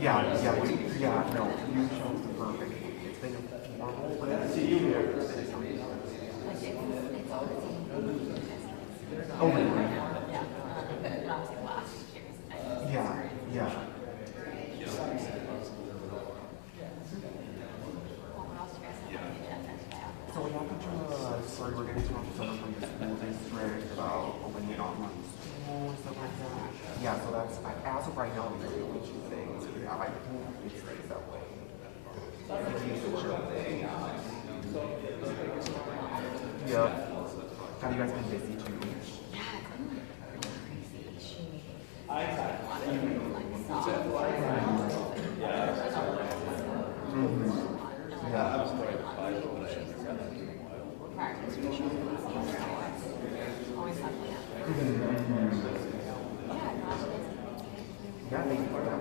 No, you chose the perfect. It's been horrible, but I see you here. Oh, really? Yeah, yeah. So we have to sorry, we're getting some from the school district about opening online school, stuff like that. Yeah, so that's, as of right now, we're doing two things. Yeah, I hope it stays that way. Yeah. Have you guys been busy too? Yeah. Yeah, thank you for that.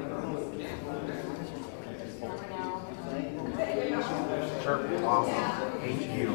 Sure, awesome. Thank you.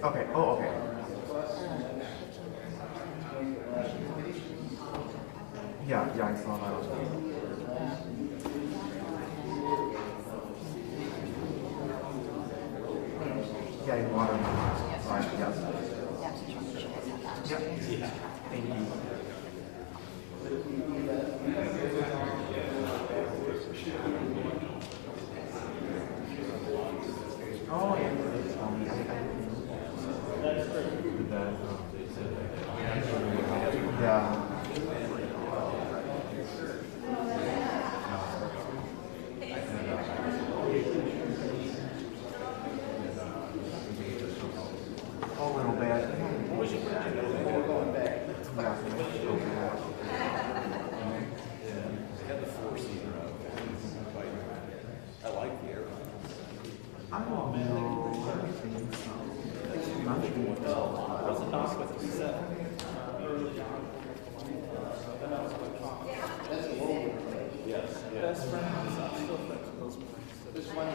Okay, oh, okay. Yeah, I saw that. Yeah, in water. Right, yes. Yep. Yeah. Thank you. Oh, yeah. Yeah. A little bit. I like the air. I don't know. I think so. Not sure. What's the doc with the set? Yes. Best friend. Still friends with those boys. This one.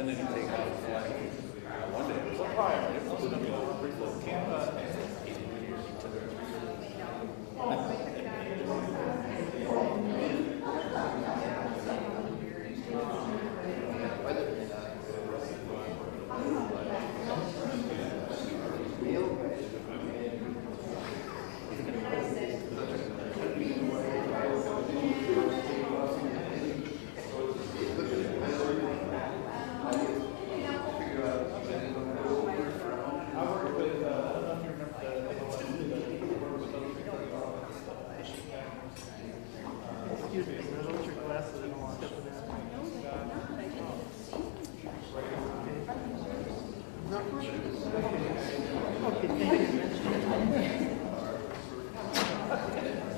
and then you take out the flag. One day it was a fire. It was going to be over pretty close to campus.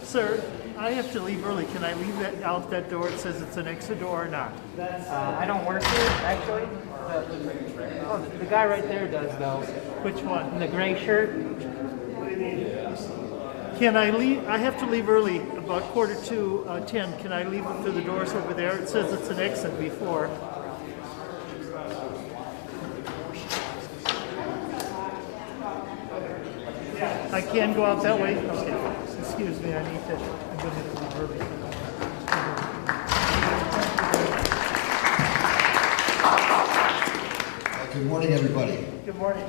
Sir, I have to leave early. Can I leave that out that door? It says it's an exit door or not? I don't work here, actually. The guy right there does, though. Which one? In the gray shirt. Can I leave? I have to leave early, about 10:45. Can I leave it through the doors over there? It says it's an exit before. I can go out that way? Okay. Excuse me, I'm going to leave early. Good morning, everybody. Good morning.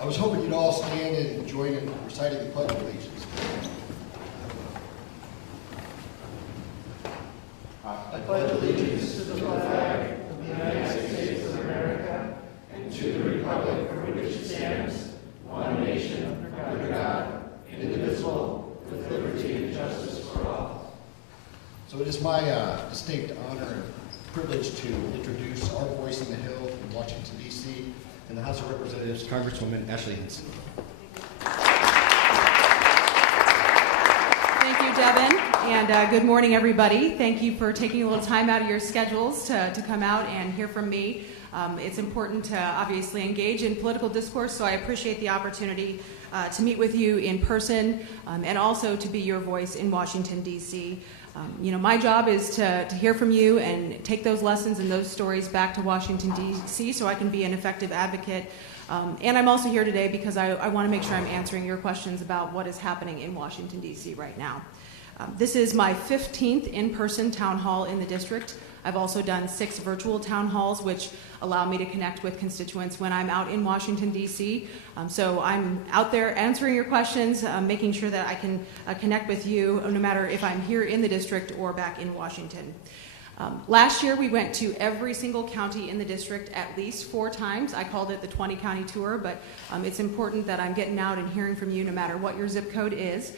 I was hoping you'd all stand and join in reciting the Pledge of Allegiance. I pledge allegiance to the flag of the United States of America and to the republic for which it stands, one nation, under God, indivisible, with liberty and justice for all. So it is my distinct honor and privilege to introduce our voice in the Hill in Washington, D.C., in the House of Representatives, Congresswoman Ashley Hinson. Thank you, Devin, and good morning, everybody. Thank you for taking a little time out of your schedules to come out and hear from me. It's important to obviously engage in political discourse, so I appreciate the opportunity to meet with you in person and also to be your voice in Washington, D.C. My job is to hear from you and take those lessons and those stories back to Washington, D.C. so I can be an effective advocate. And I'm also here today because I want to make sure I'm answering your questions about what is happening in Washington, D.C. right now. This is my 15th in-person town hall in the district. I've also done 6 virtual town halls, which allow me to connect with constituents when I'm out in Washington, D.C. So I'm out there answering your questions, making sure that I can connect with you no matter if I'm here in the district or back in Washington. Last year, we went to every single county in the district at least 4 times. I called it the 20-county tour, but it's important that I'm getting out and hearing from you no matter what your zip code is.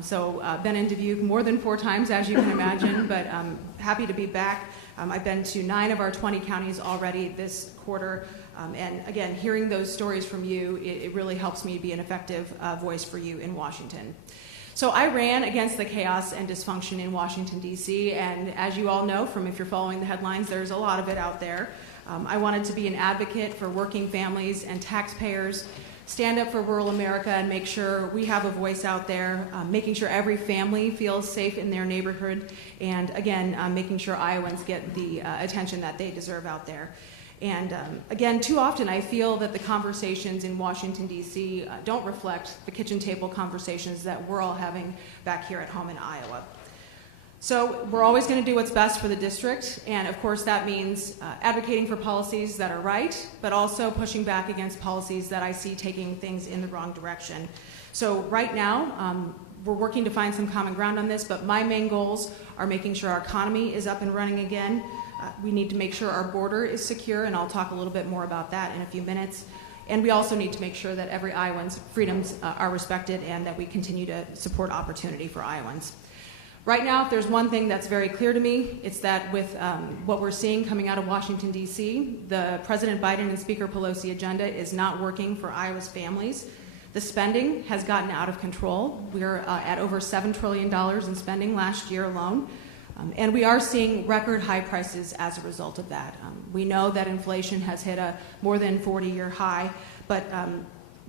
So been in Dubuque more than 4 times, as you can imagine, but I'm happy to be back. I've been to 9 of our 20 counties already this quarter. And again, hearing those stories from you, it really helps me be an effective voice for you in Washington. So I ran against the chaos and dysfunction in Washington, D.C., and as you all know from if you're following the headlines, there's a lot of it out there. I wanted to be an advocate for working families and taxpayers, stand up for rural America and make sure we have a voice out there, making sure every family feels safe in their neighborhood, and again, making sure Iowans get the attention that they deserve out there. And again, too often I feel that the conversations in Washington, D.C. Don't reflect the kitchen table conversations that we're all having back here at home in Iowa. So we're always going to do what's best for the district, and of course that means advocating for policies that are right, but also pushing back against policies that I see taking things in the wrong direction. So right now, we're working to find some common ground on this, but my main goals are making sure our economy is up and running again. We need to make sure our border is secure, and I'll talk a little bit more about that in a few minutes. And we also need to make sure that every Iowan's freedoms are respected and that we continue to support opportunity for Iowans. Right now, if there's one thing that's very clear to me, it's that with what we're seeing coming out of Washington, D.C., the President Biden and Speaker Pelosi agenda is not working for Iowa's families. The spending has gotten out of control. We're at over $7 trillion in spending last year alone. And we are seeing record high prices as a result of that. We know that inflation has hit a more than 40-year high, but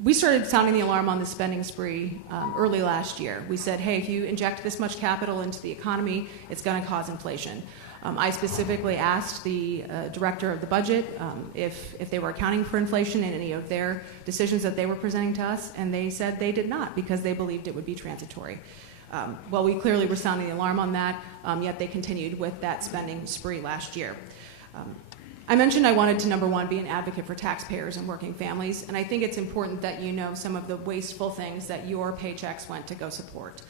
We started sounding the alarm on the spending spree early last year. We said, hey, if you inject this much capital into the economy, it's going to cause inflation. I specifically asked the director of the budget if they were accounting for inflation in any of their decisions that they were presenting to us, and they said they did not because they believed it would be transitory. Well, we clearly were sounding the alarm on that, yet they continued with that spending spree last year. I mentioned I wanted to, number one, be an advocate for taxpayers and working families, and I think it's important that you know some of the wasteful things that your paychecks went to go support.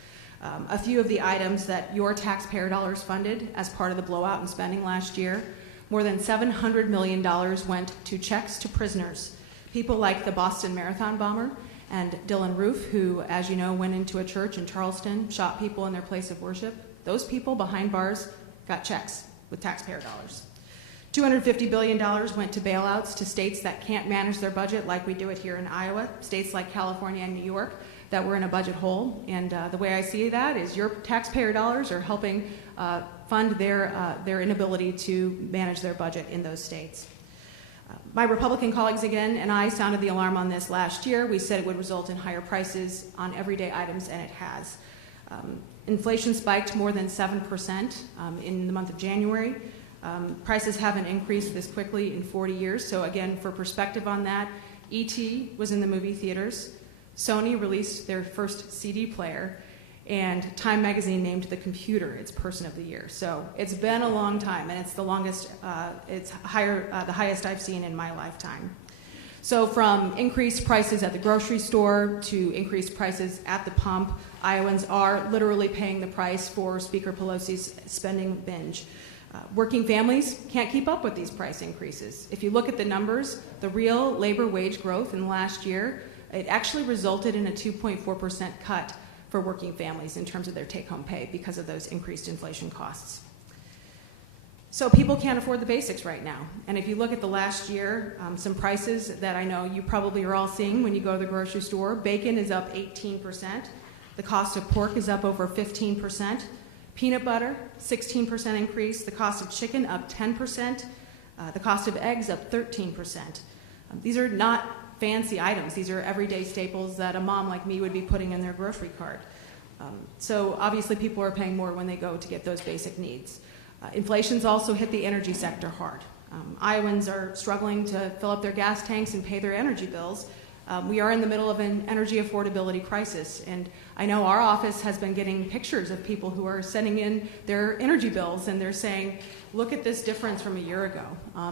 A few of the items that your taxpayer dollars funded as part of the blowout in spending last year, more than $700 million went to checks to prisoners, people like the Boston Marathon bomber and Dylan Roof, who, as you know, went into a church in Charleston, shot people in their place of worship. Those people behind bars got checks with taxpayer dollars. $250 billion went to bailouts to states that can't manage their budget like we do it here in Iowa, states like California and New York that were in a budget hole. And the way I see that is your taxpayer dollars are helping fund their inability to manage their budget in those states. My Republican colleagues again and I sounded the alarm on this last year. We said it would result in higher prices on everyday items, and it has. Inflation spiked more than 7% in the month of January. Prices haven't increased this quickly in 40 years. So again, for perspective on that, E.T. was in the movie theaters. Sony released their first CD player, and Time magazine named the computer its Person of the Year. So it's been a long time, and it's the longest, the highest I've seen in my lifetime. So from increased prices at the grocery store to increased prices at the pump, Iowans are literally paying the price for Speaker Pelosi's spending binge. Working families can't keep up with these price increases. If you look at the numbers, the real labor wage growth in the last year, it actually resulted in a 2.4% cut for working families in terms of their take-home pay because of those increased inflation costs. So people can't afford the basics right now. And if you look at the last year, some prices that I know you probably are all seeing when you go to the grocery store, bacon is up 18%. The cost of pork is up over 15%. Peanut butter, 16% increase. The cost of chicken up 10%. The cost of eggs up 13%. These are not fancy items. These are everyday staples that a mom like me would be putting in their grocery cart. So obviously people are paying more when they go to get those basic needs. Inflation's also hit the energy sector hard. Iowans are struggling to fill up their gas tanks and pay their energy bills. We are in the middle of an energy affordability crisis, and I know our office has been getting pictures of people who are sending in their energy bills, and they're saying, look at this difference from a year ago.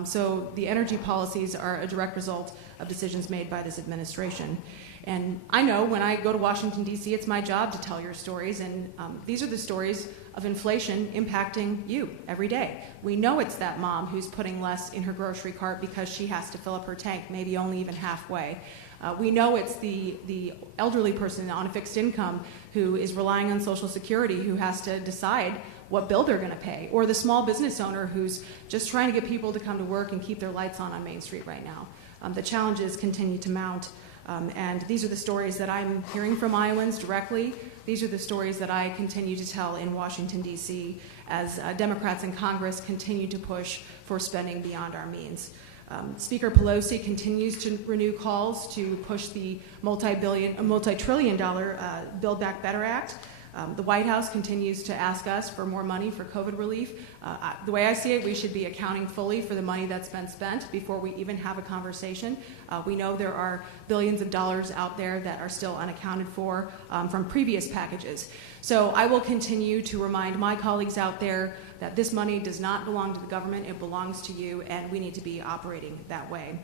So the energy policies are a direct result of decisions made by this administration. And I know when I go to Washington, D.C., it's my job to tell your stories, and these are the stories of inflation impacting you every day. We know it's that mom who's putting less in her grocery cart because she has to fill up her tank, maybe only even halfway. We know it's the elderly person on a fixed income who is relying on Social Security who has to decide what bill they're going to pay, or the small business owner who's just trying to get people to come to work and keep their lights on Main Street right now. The challenges continue to mount, and these are the stories that I'm hearing from Iowans directly. These are the stories that I continue to tell in Washington, D.C., as Democrats in Congress continue to push for spending beyond our means. Speaker continues to renew calls to push the multi-trillion-dollar Build Back Better Act. The White House continues to ask us for more money for COVID relief. The way I see it, we should be accounting fully for the money that's been spent before we even have a conversation. We know there are billions of dollars out there that are still unaccounted for from previous packages. So I will continue to remind my colleagues out there that this money does not belong to the government, it belongs to you, and we need to be operating that way.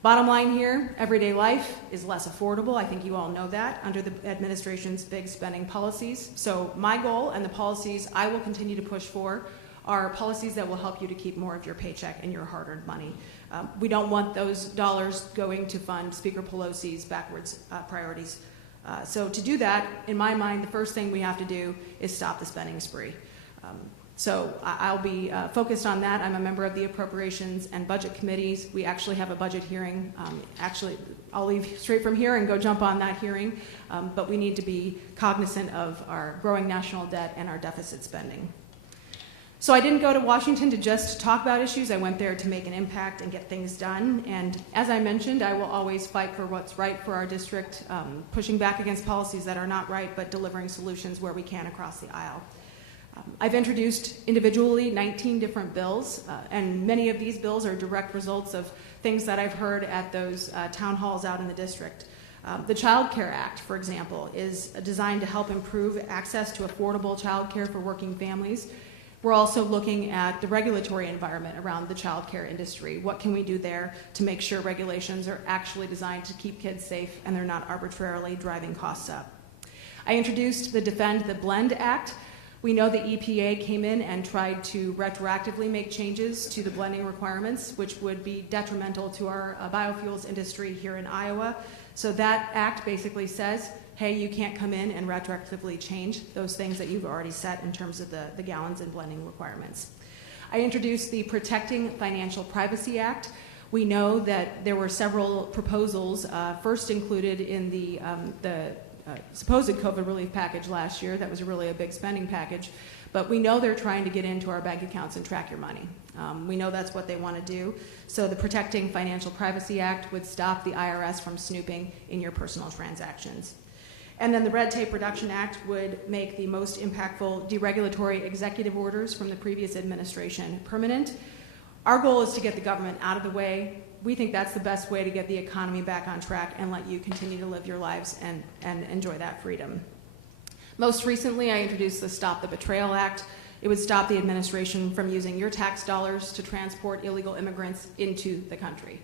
Bottom line here, everyday life is less affordable. I think you all know that under the administration's big spending policies. So my goal and the policies I will continue to push for are policies that will help you to keep more of your paycheck and your hard-earned money. We don't want those dollars going to fund Speaker Pelosi's backwards priorities. So to do that, in my mind, the first thing we have to do is stop the spending spree. So I'll be focused on that. I'm a member of the Appropriations and Budget Committees. We actually have a budget hearing. Actually, I'll leave straight from here and go jump on that hearing. But we need to be cognizant of our growing national debt and our deficit spending. So I didn't go to Washington to just talk about issues. I went there to make an impact and get things done. And as I mentioned, I will always fight for what's right for our district, pushing back against policies that are not right, but delivering solutions where we can across the aisle. I've introduced individually 19 different bills, and many of these bills are direct results of things that I've heard at those town halls out in the district. The Child Care Act, for example, is designed to help improve access to affordable child care for working families. We're also looking at the regulatory environment around the child care industry. What can we do there to make sure regulations are actually designed to keep kids safe and they're not arbitrarily driving costs up? I introduced the Defend the Blend Act. We know the EPA came in and tried to retroactively make changes to the blending requirements, which would be detrimental to our biofuels industry here in Iowa. So that act basically says, hey, you can't come in and retroactively change those things that you've already set in terms of the gallons and blending requirements. I introduced the Protecting Financial Privacy Act. We know that there were several proposals first included in the supposed COVID relief package last year. That was really a big spending package. But we know they're trying to get into our bank accounts and track your money. We know that's what they want to do. So the Protecting Financial Privacy Act would stop the IRS from snooping in your personal transactions. And then the Red Tape Reduction Act would make the most impactful deregulatory executive orders from the previous administration permanent. Our goal is to get the government out of the way. We think that's the best way to get the economy back on track and let you continue to live your lives and enjoy that freedom. Most recently, I introduced the Stop the Betrayal Act. It would stop the administration from using your tax dollars to transport illegal immigrants into the country.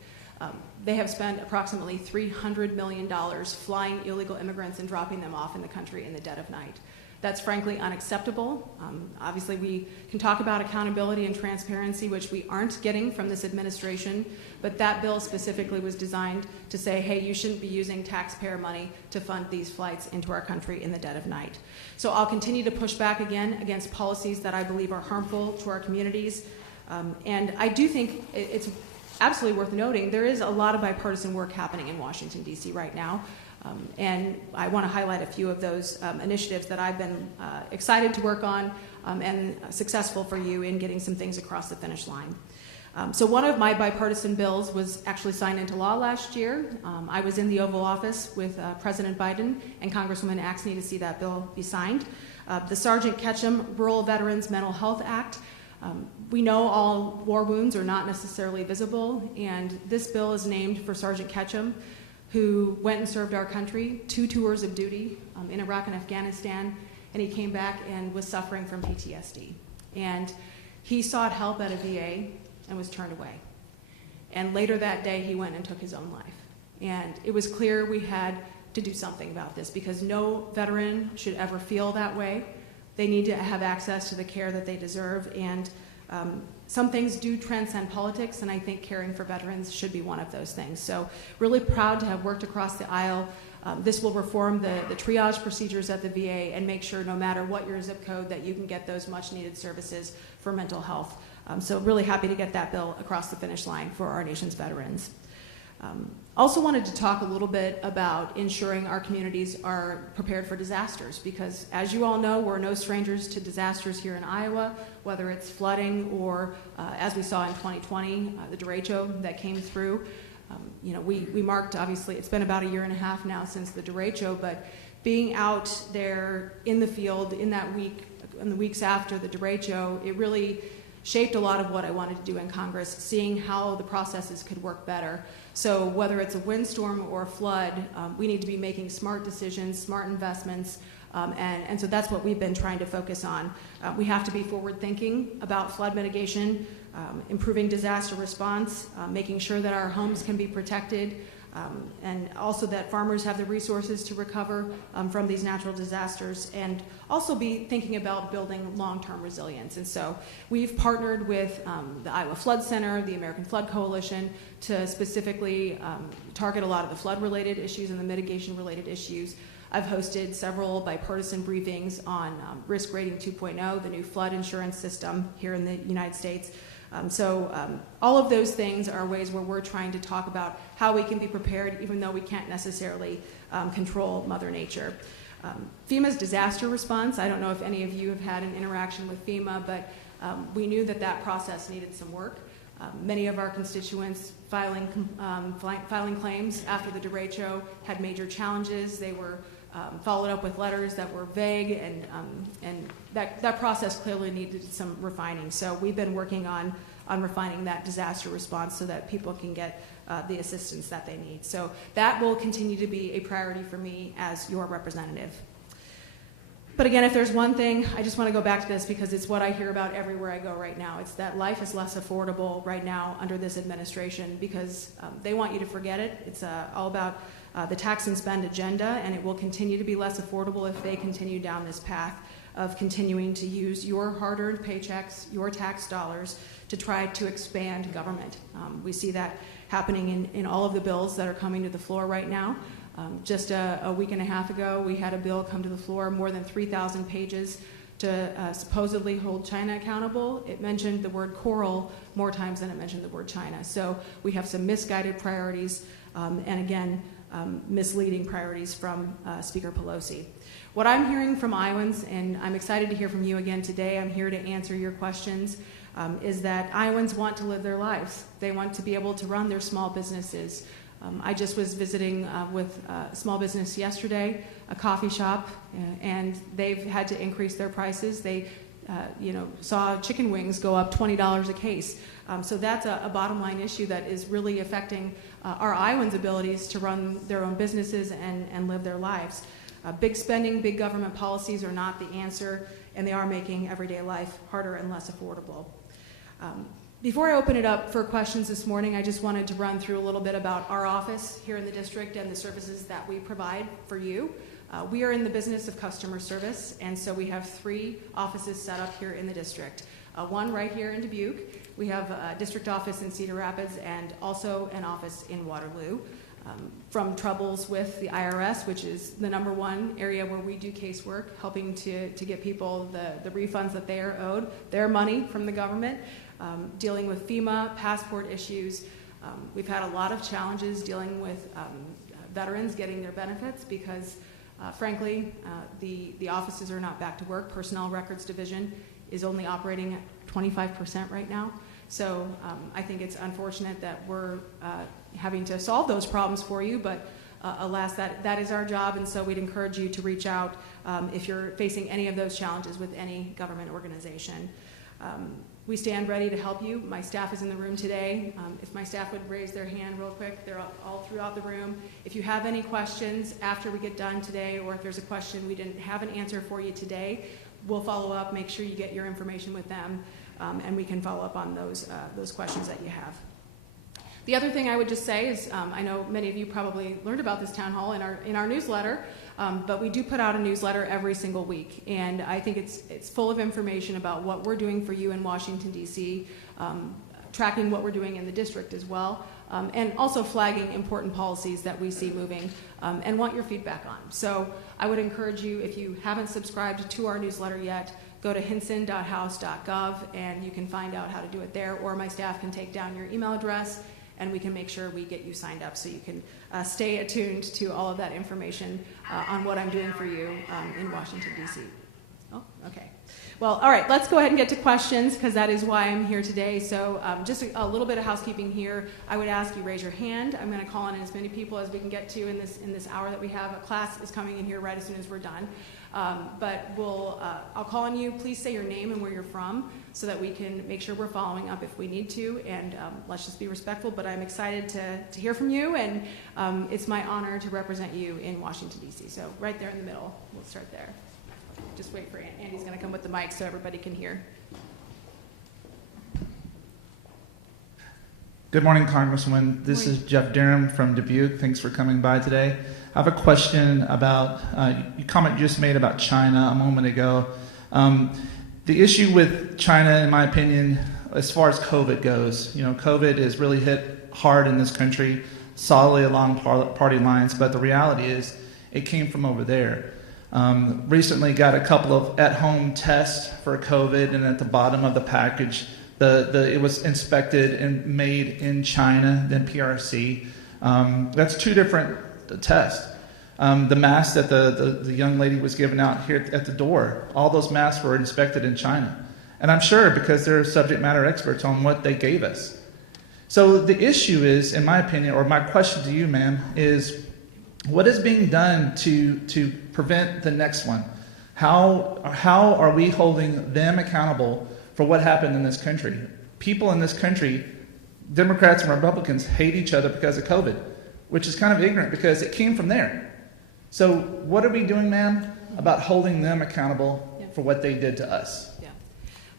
They have spent approximately $300 million flying illegal immigrants and dropping them off in the country in the dead of night. That's frankly unacceptable. Obviously, we can talk about accountability and transparency, which we aren't getting from this administration, but that bill specifically was designed to say, hey, you shouldn't be using taxpayer money to fund these flights into our country in the dead of night. So I'll continue to push back again against policies that I believe are harmful to our communities. And I do think it's absolutely worth noting, there is a lot of bipartisan work happening in Washington, D.C. right now. And I want to highlight a few of those initiatives that I've been excited to work on and successful for you in getting some things across the finish line. So one of my bipartisan bills was actually signed into law last year. I was in the Oval Office with President Biden and Congresswoman Ashley to see that bill be signed. The Sergeant Ketchum Rural Veterans Mental Health Act. We know all war wounds are not necessarily visible, and this bill is named for Sergeant Ketchum, who went and served our country 2 tours of duty in Iraq and Afghanistan, and he came back and was suffering from PTSD. And he sought help at a VA and was turned away. And later that day, he went and took his own life. And it was clear we had to do something about this because no veteran should ever feel that way. They need to have access to the care that they deserve, and some things do transcend politics, and I think caring for veterans should be one of those things. So really proud to have worked across the aisle. This will reform the triage procedures at the VA and make sure no matter what your zip code that you can get those much needed services for mental health. So really happy to get that bill across the finish line for our nation's veterans. Also wanted to talk a little bit about ensuring our communities are prepared for disasters because as you all know, we're no strangers to disasters here in Iowa, whether it's flooding or as we saw in 2020, the derecho that came through. We marked, obviously, it's been about 1.5 years now since the derecho, but being out there in the field in that week, in the weeks after the derecho, it really shaped a lot of what I wanted to do in Congress, seeing how the processes could work better. So whether it's a windstorm or a flood, we need to be making smart decisions, smart investments, and so that's what we've been trying to focus on. We have to be forward thinking about flood mitigation, improving disaster response, making sure that our homes can be protected, and also that farmers have the resources to recover from these natural disasters, and also be thinking about building long-term resilience. And so we've partnered with the Iowa Flood Center, the American Flood Coalition, to specifically target a lot of the flood-related issues and the mitigation-related issues. I've hosted several bipartisan briefings on Risk Rating 2.0, the new flood insurance system here in the United States. All of those things are ways where we're trying to talk about how we can be prepared even though we can't necessarily control Mother Nature. FEMA's disaster response, I don't know if any of you have had an interaction with FEMA, but We knew that that process needed some work. Many of our constituents filing claims after the derecho had major challenges. They were followed up with letters that were vague, and that process clearly needed some refining. So we've been working on refining that disaster response so that people can get the assistance that they need. So that will continue to be a priority for me as your representative. But again, if there's one thing, I just want to go back to this because it's what I hear about everywhere I go right now. It's that life is less affordable right now under this administration because they want you to forget it. It's all about the tax and spend agenda, and it will continue to be less affordable if they continue down this path of continuing to use your hard-earned paychecks, your tax dollars, to try to expand government. We see that happening in all of the bills that are coming to the floor right now. Just a week and a half ago, we had a bill come to the floor, more than 3,000 pages, to supposedly hold China accountable. It mentioned the word coral more times than it mentioned the word China. So we have some misguided priorities, and again, misleading priorities from Speaker Pelosi. What I'm hearing from Iowans, and I'm excited to hear from you again today, I'm here to answer your questions, is that Iowans want to live their lives. They want to be able to run their small businesses. I just was visiting with a small business yesterday, a coffee shop, and they've had to increase their prices. They saw chicken wings go up $20 a case. So that's a bottom line issue that is really affecting our Iowans' abilities to run their own businesses and live their lives. Big spending, big government policies are not the answer, and they are making everyday life harder and less affordable. Before I open it up for questions this morning, I just wanted to run through a little bit about our office here in the district and the services that we provide for you. We are in the business of customer service, and so we have 3 offices set up here in the district. One right here in Dubuque. We have a district office in Cedar Rapids and also an office in Waterloo. From troubles with the IRS, which is the #1 area where we do casework, helping to get people the refunds that they are owed, their money from the government, dealing with FEMA, passport issues. We've had a lot of challenges dealing with veterans getting their benefits because, frankly, the offices are not back to work. Personnel Records Division is only operating at 25% right now. So I think it's unfortunate that we're having to solve those problems for you, but alas, that is our job, and so we'd encourage you to reach out if you're facing any of those challenges with any government organization. We stand ready to help you. My staff is in the room today. If my staff would raise their hand real quick, they're all throughout the room. If you have any questions after we get done today, or if there's a question we didn't have an answer for you today, we'll follow up, make sure you get your information with them, and we can follow up on those questions that you have. The other thing I would just say is, I know many of you probably learned about this town hall in our newsletter, but we do put out a newsletter every single week, and I think it's full of information about what we're doing for you in Washington, D.C., tracking what we're doing in the district as well, and also flagging important policies that we see moving and want your feedback on. So I would encourage you, if you haven't subscribed to our newsletter yet, go to hinson.house.gov, and you can find out how to do it there, or my staff can take down your email address, and we can make sure we get you signed up so you can stay attuned to all of that information on what I'm doing for you in Washington, D.C. Oh, okay. Well, all right, let's go ahead and get to questions, because that is why I'm here today. So just a little bit of housekeeping here. I would ask you raise your hand. I'm going to call on as many people as we can get to in this hour that we have. A class is coming in here right as soon as we're done. But I'll call on you. Please say your name and where you're from so that we can make sure we're following up if we need to, and let's just be respectful. But I'm excited to hear from you, and it's my honor to represent you in Washington, D.C. So right there in the middle, we'll start there. Just wait for Andy's going to come with the mic so everybody can hear. Good morning, Congresswoman. This is Jeff Durham from Dubuque. Thanks for coming by today. I have a question about a comment you just made about China a moment ago. The issue with China, in my opinion, as far as COVID goes, COVID has really hit hard in this country, solidly along party lines, but the reality is it came from over there. Recently got a couple of at-home tests for COVID, and at the bottom of the package, it was inspected and made in China, then PRC. That's 2 different tests. The mask that the young lady was giving out here at the door, all those masks were inspected in China. And I'm sure because they're subject matter experts on what they gave us. So the issue is, in my opinion, or my question to you, ma'am, is what is being done to prevent the next one? How are we holding them accountable for what happened in this country? People in this country, Democrats and Republicans, hate each other because of COVID, which is kind of ignorant because it came from there. So what are we doing, ma'am, about holding them accountable for what they did to us? Yeah.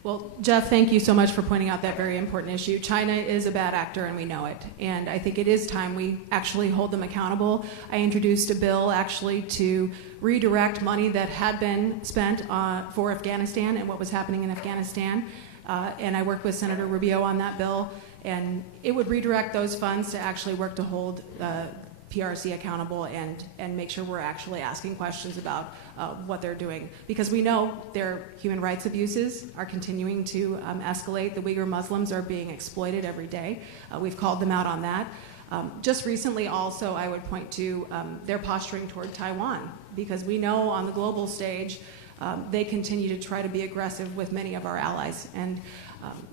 Well, Jeff, thank you so much for pointing out that very important issue. China is a bad actor, and we know it. And I think it is time we actually hold them accountable. I introduced a bill actually to redirect money that had been spent for Afghanistan and what was happening in Afghanistan. And I worked with Senator Rubio on that bill. And it would redirect those funds to actually work to hold PRC accountable and make sure we're actually asking questions about what they're doing. Because we know their human rights abuses are continuing to escalate. The Uyghur Muslims are being exploited every day. We've called them out on that. Just recently also, I would point to their posturing toward Taiwan, because we know on the global stage they continue to try to be aggressive with many of our allies. And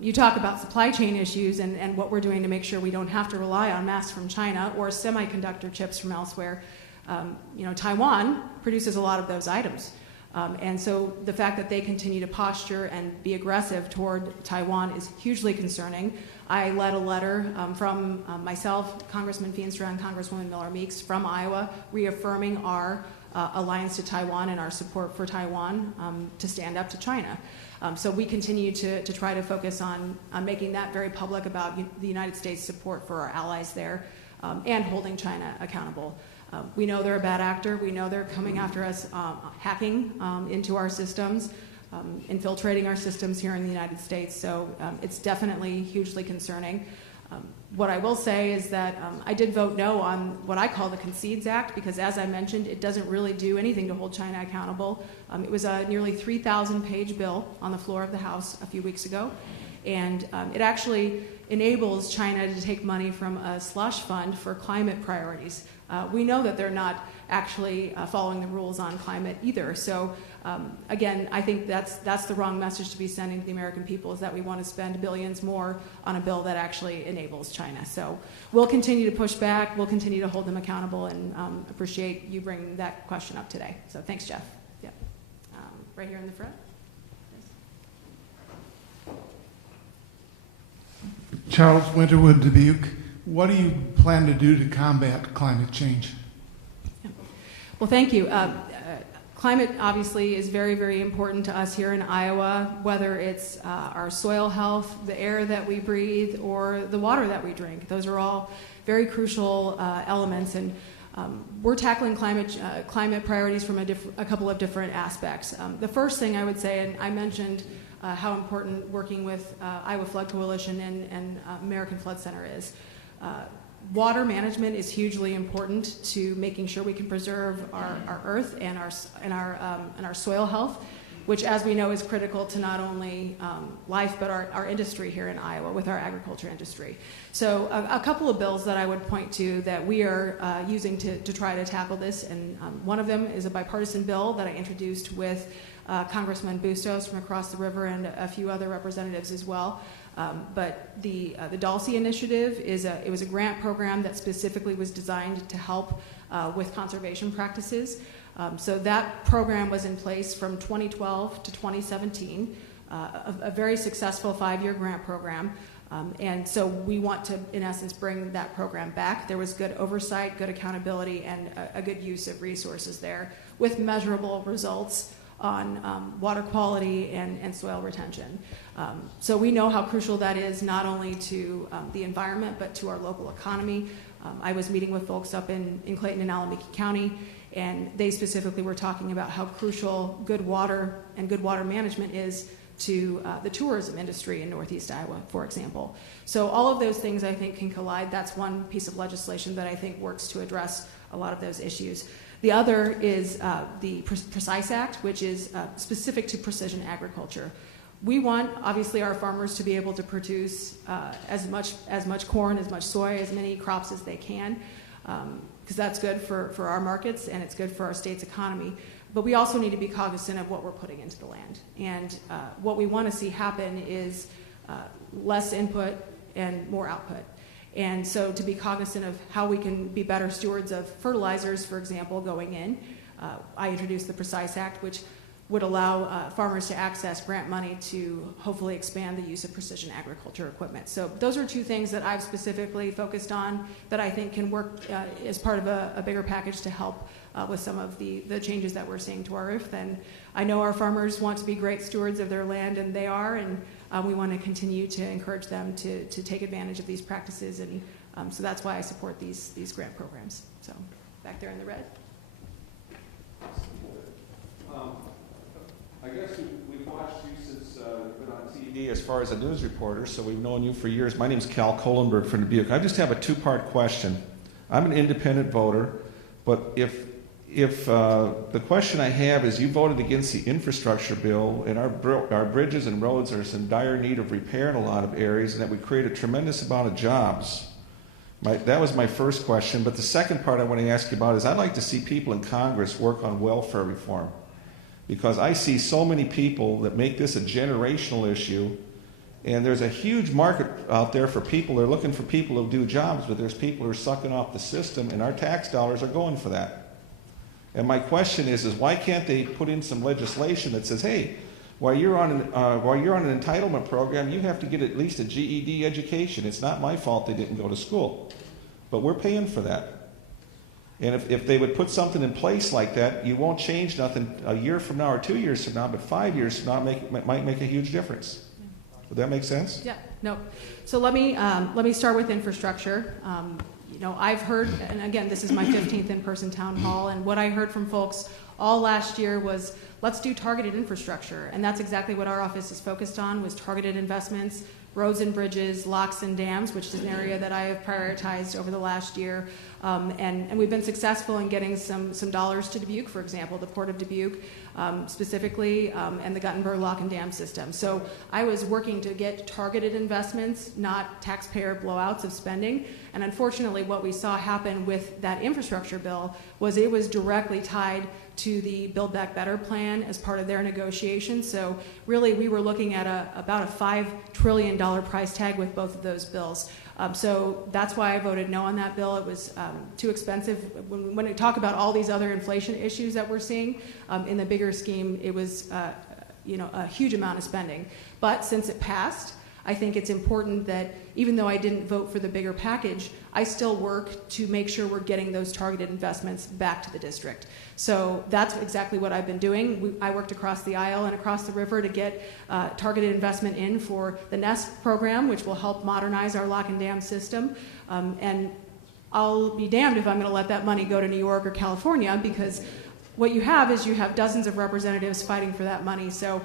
you talk about supply chain issues and what we're doing to make sure we don't have to rely on masks from China or semiconductor chips from elsewhere. Taiwan produces a lot of those items. And so the fact that they continue to posture and be aggressive toward Taiwan is hugely concerning. I led a letter from myself, Congressman Feenstra, and Congresswoman Miller-Meeks from Iowa, reaffirming our alliance to Taiwan and our support for Taiwan to stand up to China. So we continue to try to focus on making that very public about the United States' support for our allies there and holding China accountable. We know they're a bad actor. We know they're coming after us, hacking into our systems, infiltrating our systems here in the United States. So it's definitely hugely concerning. What I will say is that I did vote no on what I call the Concedes Act, because as I mentioned, it doesn't really do anything to hold China accountable. It was a nearly 3,000-page bill on the floor of the House a few weeks ago, and it actually enables China to take money from a slush fund for climate priorities. We know that they're not actually following the rules on climate either. So again, I think that's the wrong message to be sending to the American people, is that we want to spend billions more on a bill that actually enables China. So we'll continue to push back. We'll continue to hold them accountable, and appreciate you bringing that question up today. So thanks, Jeff. Yep. Right here in the front. Charles Winterwood, Dubuque. What do you plan to do to combat climate change? Well, thank you. Climate obviously is very, very important to us here in Iowa, whether it's our soil health, the air that we breathe, or the water that we drink. Those are all very crucial elements, and we're tackling climate priorities from a couple of different aspects. The first thing I would say, and I mentioned how important working with Iowa Flood Coalition and American Flood Center is. Water management is hugely important to making sure we can preserve our earth and our soil health, which, as we know, is critical to not only life but our industry here in Iowa with our agriculture industry. So a couple of bills that I would point to that we are using to try to tackle this, and one of them is a bipartisan bill that I introduced with Congressman Bustos from across the river and a few other representatives as well. But the Dalsey Initiative it was a grant program that specifically was designed to help with conservation practices. So that program was in place from 2012 to 2017, a very successful 5-year grant program. And so we want to, in essence, bring that program back. There was good oversight, good accountability, and a good use of resources there with measurable results on water quality and soil retention. So we know how crucial that is, not only to the environment, but to our local economy. I was meeting with folks up in Clayton and Alameda County, and they specifically were talking about how crucial good water and good water management is to the tourism industry in Northeast Iowa, for example. So all of those things, I think, can collide. That's one piece of legislation that I think works to address a lot of those issues. The other is the Precise Act, which is specific to precision agriculture. We want, obviously, our farmers to be able to produce as much corn, as much soy, as many crops as they can, because that's good for our markets and it's good for our state's economy. But we also need to be cognizant of what we're putting into the land. And what we want to see happen is less input and more output. And so to be cognizant of how we can be better stewards of fertilizers, for example, going in, I introduced the Precise Act, which would allow farmers to access grant money to hopefully expand the use of precision agriculture equipment. So those are two things that I've specifically focused on that I think can work as part of a bigger package to help with some of the changes that we're seeing to our roof. And I know our farmers want to be great stewards of their land, and they are, and we want to continue to encourage them to take advantage of these practices, and so that's why I support these grant programs. So back there in the red. I guess we've watched you since you've been on TV as far as a news reporter, so we've known you for years. My name's Cal Kohlenberg from Dubuque. I just have a two-part question. I'm an independent voter, but if the question I have is, you voted against the infrastructure bill, and our bridges and roads are in dire need of repair in a lot of areas, and that would create a tremendous amount of jobs. That was my first question, but the second part I want to ask you about is, I'd like to see people in Congress work on welfare reform, because I see so many people that make this a generational issue, and there's a huge market out there for people. They're looking for people who do jobs, but there's people who are sucking off the system, and our tax dollars are going for that. And my question is why can't they put in some legislation that says, hey, while you're on an entitlement program, you have to get at least a GED education. It's not my fault they didn't go to school, but we're paying for that. And if they would put something in place like that, you won't change nothing a year from now or 2 years from now, but 5 years from now might make a huge difference. Would that make sense? Yeah, no. So let me start with infrastructure. I've heard, and again, this is my 15th in-person town hall, and what I heard from folks all last year was, let's do targeted infrastructure. And that's exactly what our office is focused on, was targeted investments, roads and bridges, locks and dams, which is an area that I have prioritized over the last year. And we've been successful in getting some dollars to Dubuque, for example, the Port of Dubuque specifically, and the Guttenberg Lock and Dam System. So I was working to get targeted investments, not taxpayer blowouts of spending. And unfortunately, what we saw happen with that infrastructure bill was it was directly tied to the Build Back Better plan as part of their negotiations. So really, we were looking at about a $5 trillion price tag with both of those bills. So that's why I voted no on that bill. It was too expensive. When we talk about all these other inflation issues that we're seeing, in the bigger scheme, it was a huge amount of spending. But since it passed, I think it's important that even though I didn't vote for the bigger package, I still work to make sure we're getting those targeted investments back to the district. So that's exactly what I've been doing. I worked across the aisle and across the river to get targeted investment in for the NEST program, which will help modernize our lock and dam system. And I'll be damned if I'm going to let that money go to New York or California, because what you have is you have dozens of representatives fighting for that money. So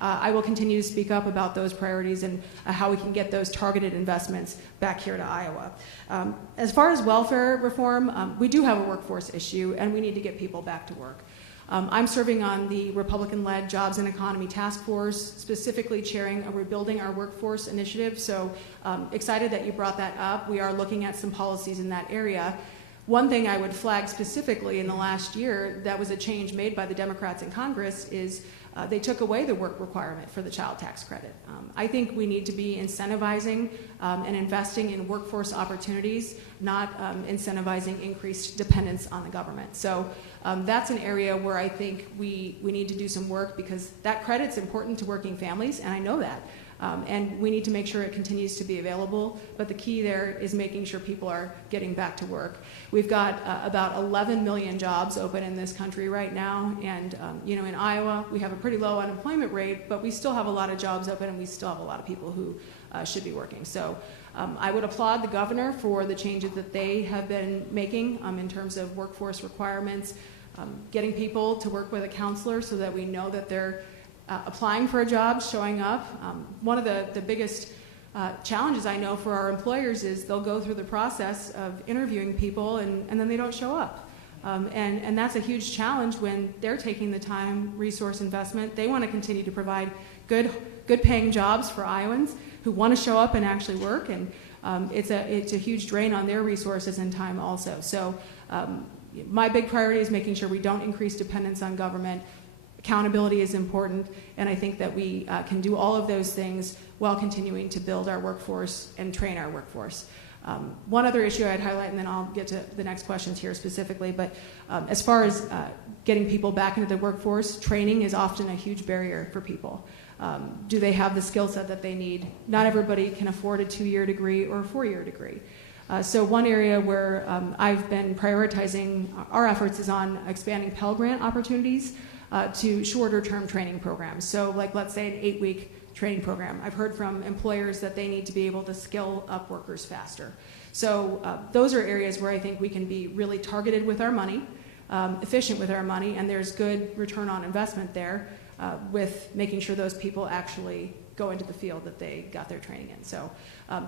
I will continue to speak up about those priorities and how we can get those targeted investments back here to Iowa. As far as welfare reform, we do have a workforce issue, and we need to get people back to work. I'm serving on the Republican-led Jobs and Economy Task Force, specifically chairing a Rebuilding Our Workforce initiative. So excited that you brought that up. We are looking at some policies in that area. One thing I would flag specifically in the last year that was a change made by the Democrats in Congress is they took away the work requirement for the child tax credit. I think we need to be incentivizing and investing in workforce opportunities, not incentivizing increased dependence on the government. So that's an area where I think we need to do some work, because that credit's important to working families, and I know that. And we need to make sure it continues to be available. But the key there is making sure people are getting back to work. We've got about 11 million jobs open in this country right now. And in Iowa, we have a pretty low unemployment rate, but we still have a lot of jobs open, and we still have a lot of people who should be working. So I would applaud the governor for the changes that they have been making in terms of workforce requirements, getting people to work with a counselor so that we know that they're applying for a job, showing up. One of the biggest challenges I know for our employers is they'll go through the process of interviewing people and then they don't show up. And that's a huge challenge when they're taking the time, resource investment. They want to continue to provide good paying jobs for Iowans who want to show up and actually work, and it's a huge drain on their resources and time also. So My big priority is making sure we don't increase dependence on government. Accountability is important, and I think that we can do all of those things while continuing to build our workforce and train our workforce. One other issue I'd highlight, and then I'll get to the next questions here specifically, but as far as getting people back into the workforce, training is often a huge barrier for people. Do they have the skill set that they need? Not everybody can afford a 2-year degree or a 4-year degree. So one area where I've been prioritizing our efforts is on expanding Pell Grant opportunities to shorter term training programs. So like let's say an 8-week training program. I've heard from employers that they need to be able to skill up workers faster. So those are areas where I think we can be really targeted with our money, efficient with our money, and there's good return on investment there with making sure those people actually go into the field that they got their training in. So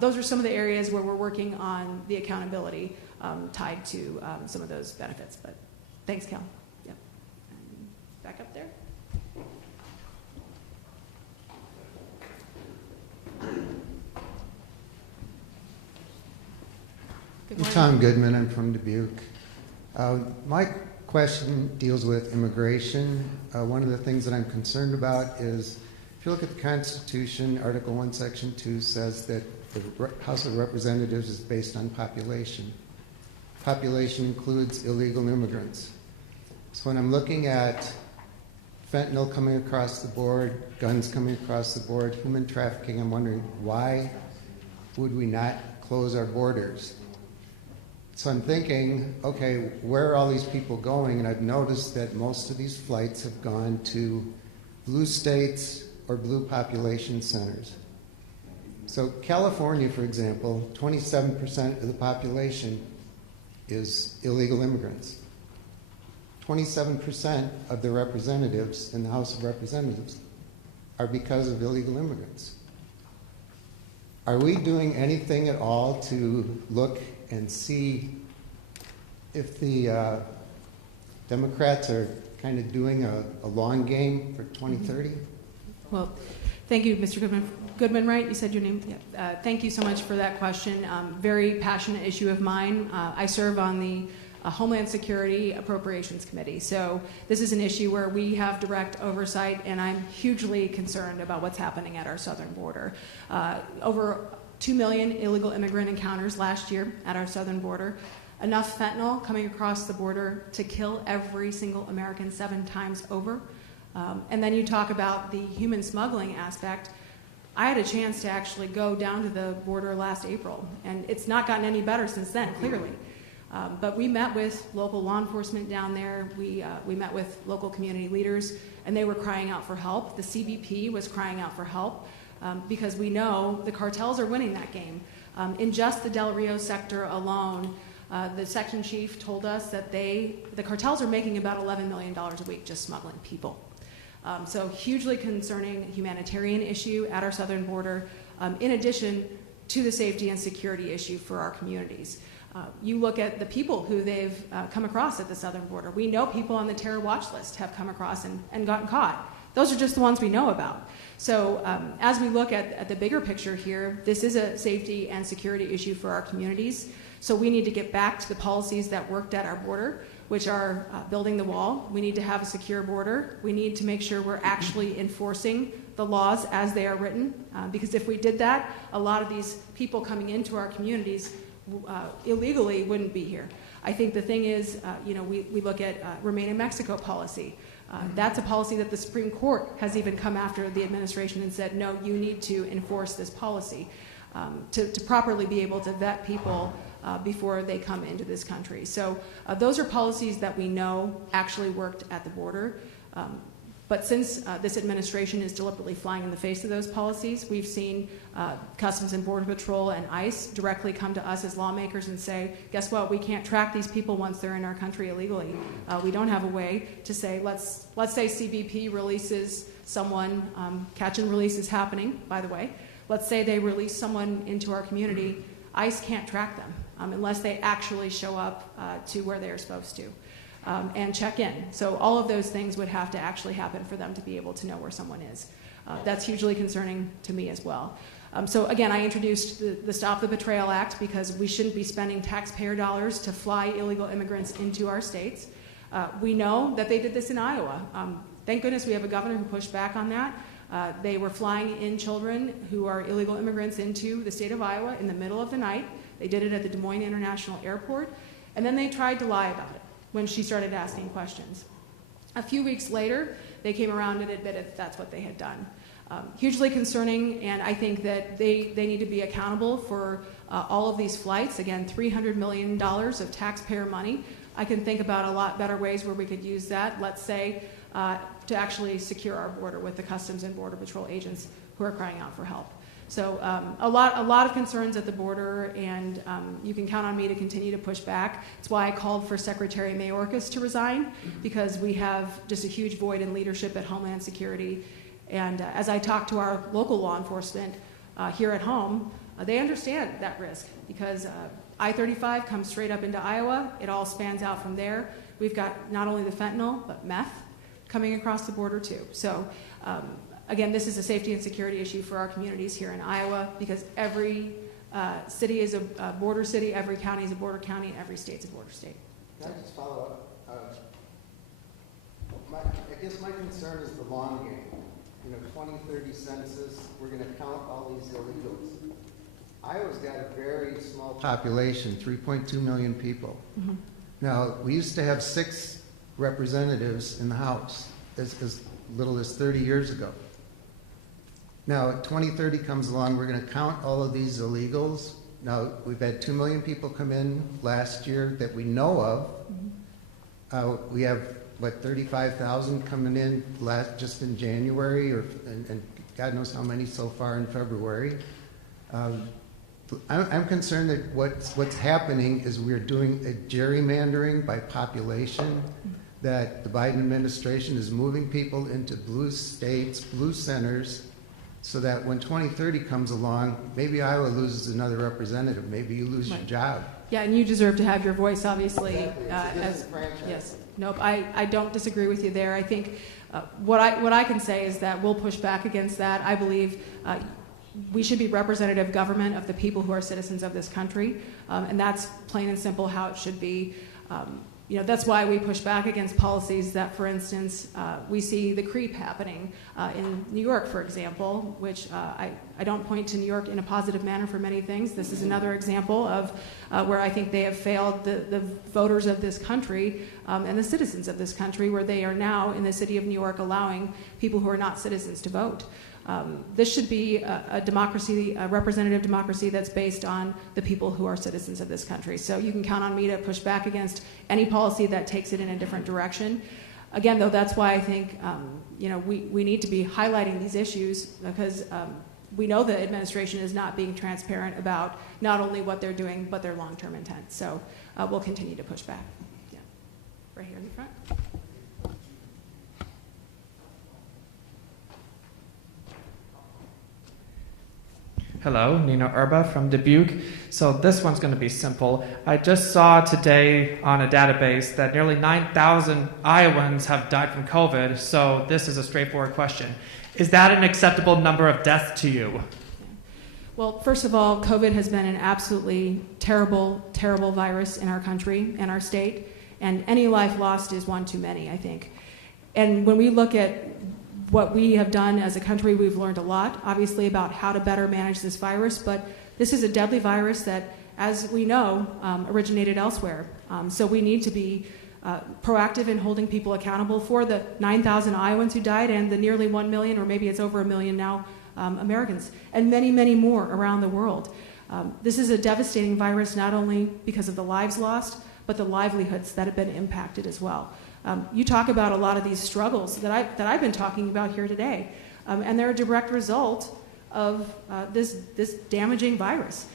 those are some of the areas where we're working on the accountability tied to some of those benefits. But thanks, Cal. Yep. Back up there. Good morning. Tom Goodman, I'm from Dubuque. My question deals with immigration. One of the things that I'm concerned about is, if you look at the Constitution, Article 1, Section 2 says that the House of Representatives is based on population. Population includes illegal immigrants. So when I'm looking at fentanyl coming across the board, guns coming across the board, human trafficking, I'm wondering why would we not close our borders? So I'm thinking, okay, where are all these people going? And I've noticed that most of these flights have gone to blue states or blue population centers. So California, for example, 27% of the population is illegal immigrants. 27% of the representatives in the House of Representatives are because of illegal immigrants. Are we doing anything at all to look and see if the Democrats are kind of doing a long game for 2030? Well, thank you, Mr. Goodman, right? You said your name? Yeah. Thank you so much for that question. Very passionate issue of mine. I serve on the Homeland Security Appropriations Committee. So this is an issue where we have direct oversight, and I'm hugely concerned about what's happening at our southern border. Over 2 million illegal immigrant encounters last year at our southern border. Enough fentanyl coming across the border to kill every single American 7 times over. And then you talk about the human smuggling aspect. I had a chance to actually go down to the border last April, and it's not gotten any better since then, clearly. But we met with local law enforcement down there. We met with local community leaders, and they were crying out for help. The CBP was crying out for help because we know the cartels are winning that game. In just the Del Rio sector alone, the section chief told us that the cartels are making about $11 million a week just smuggling people. So hugely concerning humanitarian issue at our southern border, in addition to the safety and security issue for our communities. You look at the people who they've come across at the southern border. We know people on the terror watch list have come across and gotten caught. Those are just the ones we know about. So as we look at the bigger picture here, this is a safety and security issue for our communities. So we need to get back to the policies that worked at our border, which are building the wall. We need to have a secure border. We need to make sure we're actually enforcing the laws as they are written, because if we did that, a lot of these people coming into our communities illegally wouldn't be here. I think the thing is, we look at Remain in Mexico policy. That's a policy that the Supreme Court has even come after the administration and said, no, you need to enforce this policy to properly be able to vet people before they come into this country. So those are policies that we know actually worked at the border. But since this administration is deliberately flying in the face of those policies, we've seen Customs and Border Patrol and ICE directly come to us as lawmakers and say, guess what, we can't track these people once they're in our country illegally. We don't have a way to say, let's say CBP releases someone, catch and release is happening, by the way. Let's say they release someone into our community, ICE can't track them unless they actually show up to where they're supposed to. And check in. So all of those things would have to actually happen for them to be able to know where someone is. That's hugely concerning to me as well. So again, I introduced the Stop the Betrayal Act because we shouldn't be spending taxpayer dollars to fly illegal immigrants into our states. We know that they did this in Iowa. Thank goodness we have a governor who pushed back on that. They were flying in children who are illegal immigrants into the state of Iowa in the middle of the night. They did it at the Des Moines International Airport, and then they tried to lie about it when she started asking questions. A few weeks later, they came around and admitted that that's what they had done. Hugely concerning, and I think that they need to be accountable for all of these flights. Again, $300 million of taxpayer money. I can think about a lot better ways where we could use that, let's say, to actually secure our border with the Customs and Border Patrol agents who are crying out for help. So a lot of concerns at the border, and you can count on me to continue to push back. It's why I called for Secretary Mayorkas to resign, because we have just a huge void in leadership at Homeland Security. And as I talk to our local law enforcement here at home, they understand that risk, because I-35 comes straight up into Iowa. It all spans out from there. We've got not only the fentanyl, but meth coming across the border too. So again, this is a safety and security issue for our communities here in Iowa, because every city is a border city, every county is a border county, and every state's a border state. Can I just follow up? I guess my concern is the long game. 2030 census, we're going to count all these illegals. Iowa's got a very small population, 3.2 million people. Mm-hmm. Now, we used to have 6 representatives in the House as little as 30 years ago. Now, 2030 comes along, we're going to count all of these illegals. Now, we've had 2 million people come in last year that we know of. Mm-hmm. We have 35,000 coming in just in January, and God knows how many so far in February. I'm concerned that what's happening is we're doing a gerrymandering by population, that the Biden administration is moving people into blue states, blue centers, so that when 2030 comes along, maybe Iowa loses another representative, maybe you lose your job. Yeah, and you deserve to have your voice, obviously. Exactly. As yes. Nope, I don't disagree with you there. I think what I can say is that we'll push back against that. I believe we should be representative government of the people who are citizens of this country, and that's plain and simple how it should be. That's why we push back against policies that, for instance, we see the creep happening in New York, for example, which I don't point to New York in a positive manner for many things. This is another example of where I think they have failed the voters of this country and the citizens of this country, where they are now in the city of New York allowing people who are not citizens to vote. This should be a democracy, a representative democracy that's based on the people who are citizens of this country. So you can count on me to push back against any policy that takes it in a different direction. Again, though, that's why I think we need to be highlighting these issues, because we know the administration is not being transparent about not only what they're doing, but their long-term intent. So we'll continue to push back. Yeah, right here in the front. Hello, Nino Erba from Dubuque. So this one's going to be simple. I just saw today on a database that nearly 9,000 Iowans have died from COVID, so this is a straightforward question. Is that an acceptable number of deaths to you? Well, first of all, COVID has been an absolutely terrible, terrible virus in our country and our state, and any life lost is one too many, I think. And when we look at what we have done as a country, we've learned a lot, obviously, about how to better manage this virus, but this is a deadly virus that, as we know, originated elsewhere. So we need to be proactive in holding people accountable for the 9,000 Iowans who died and the nearly 1 million, or maybe it's over 1 million now, Americans, and many, many more around the world. This is a devastating virus, not only because of the lives lost, but the livelihoods that have been impacted as well. You talk about a lot of these struggles that I've been talking about here today, and they're a direct result of this damaging virus.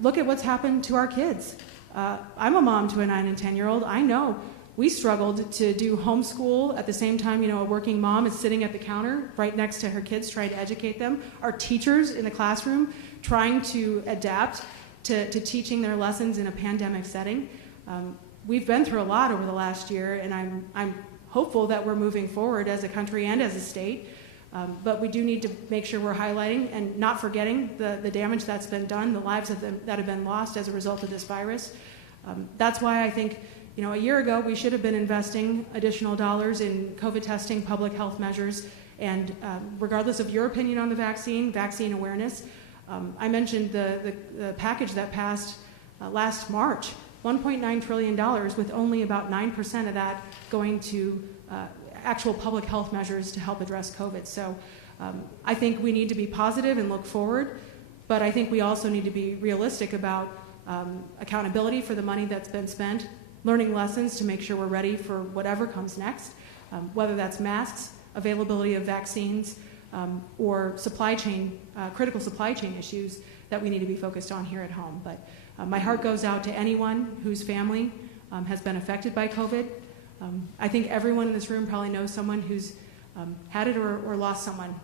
Look at what's happened to our kids. I'm a mom to a 9 and 10-year-old. I know we struggled to do homeschool at the same time. A working mom is sitting at the counter right next to her kids trying to educate them. Our teachers in the classroom trying to adapt to teaching their lessons in a pandemic setting. We've been through a lot over the last year, and I'm hopeful that we're moving forward as a country and as a state. But we do need to make sure we're highlighting and not forgetting the damage that's been done, the lives that have been lost as a result of this virus. That's why I think, a year ago we should have been investing additional dollars in COVID testing, public health measures, and regardless of your opinion on the vaccine awareness. I mentioned the package that passed last March, $1.9 trillion, with only about 9% of that going to actual public health measures to help address COVID. So I think we need to be positive and look forward, but I think we also need to be realistic about accountability for the money that's been spent, learning lessons to make sure we're ready for whatever comes next, whether that's masks, availability of vaccines, or critical supply chain issues that we need to be focused on here at home. But my heart goes out to anyone whose family has been affected by COVID. I think everyone in this room probably knows someone who's had it or lost someone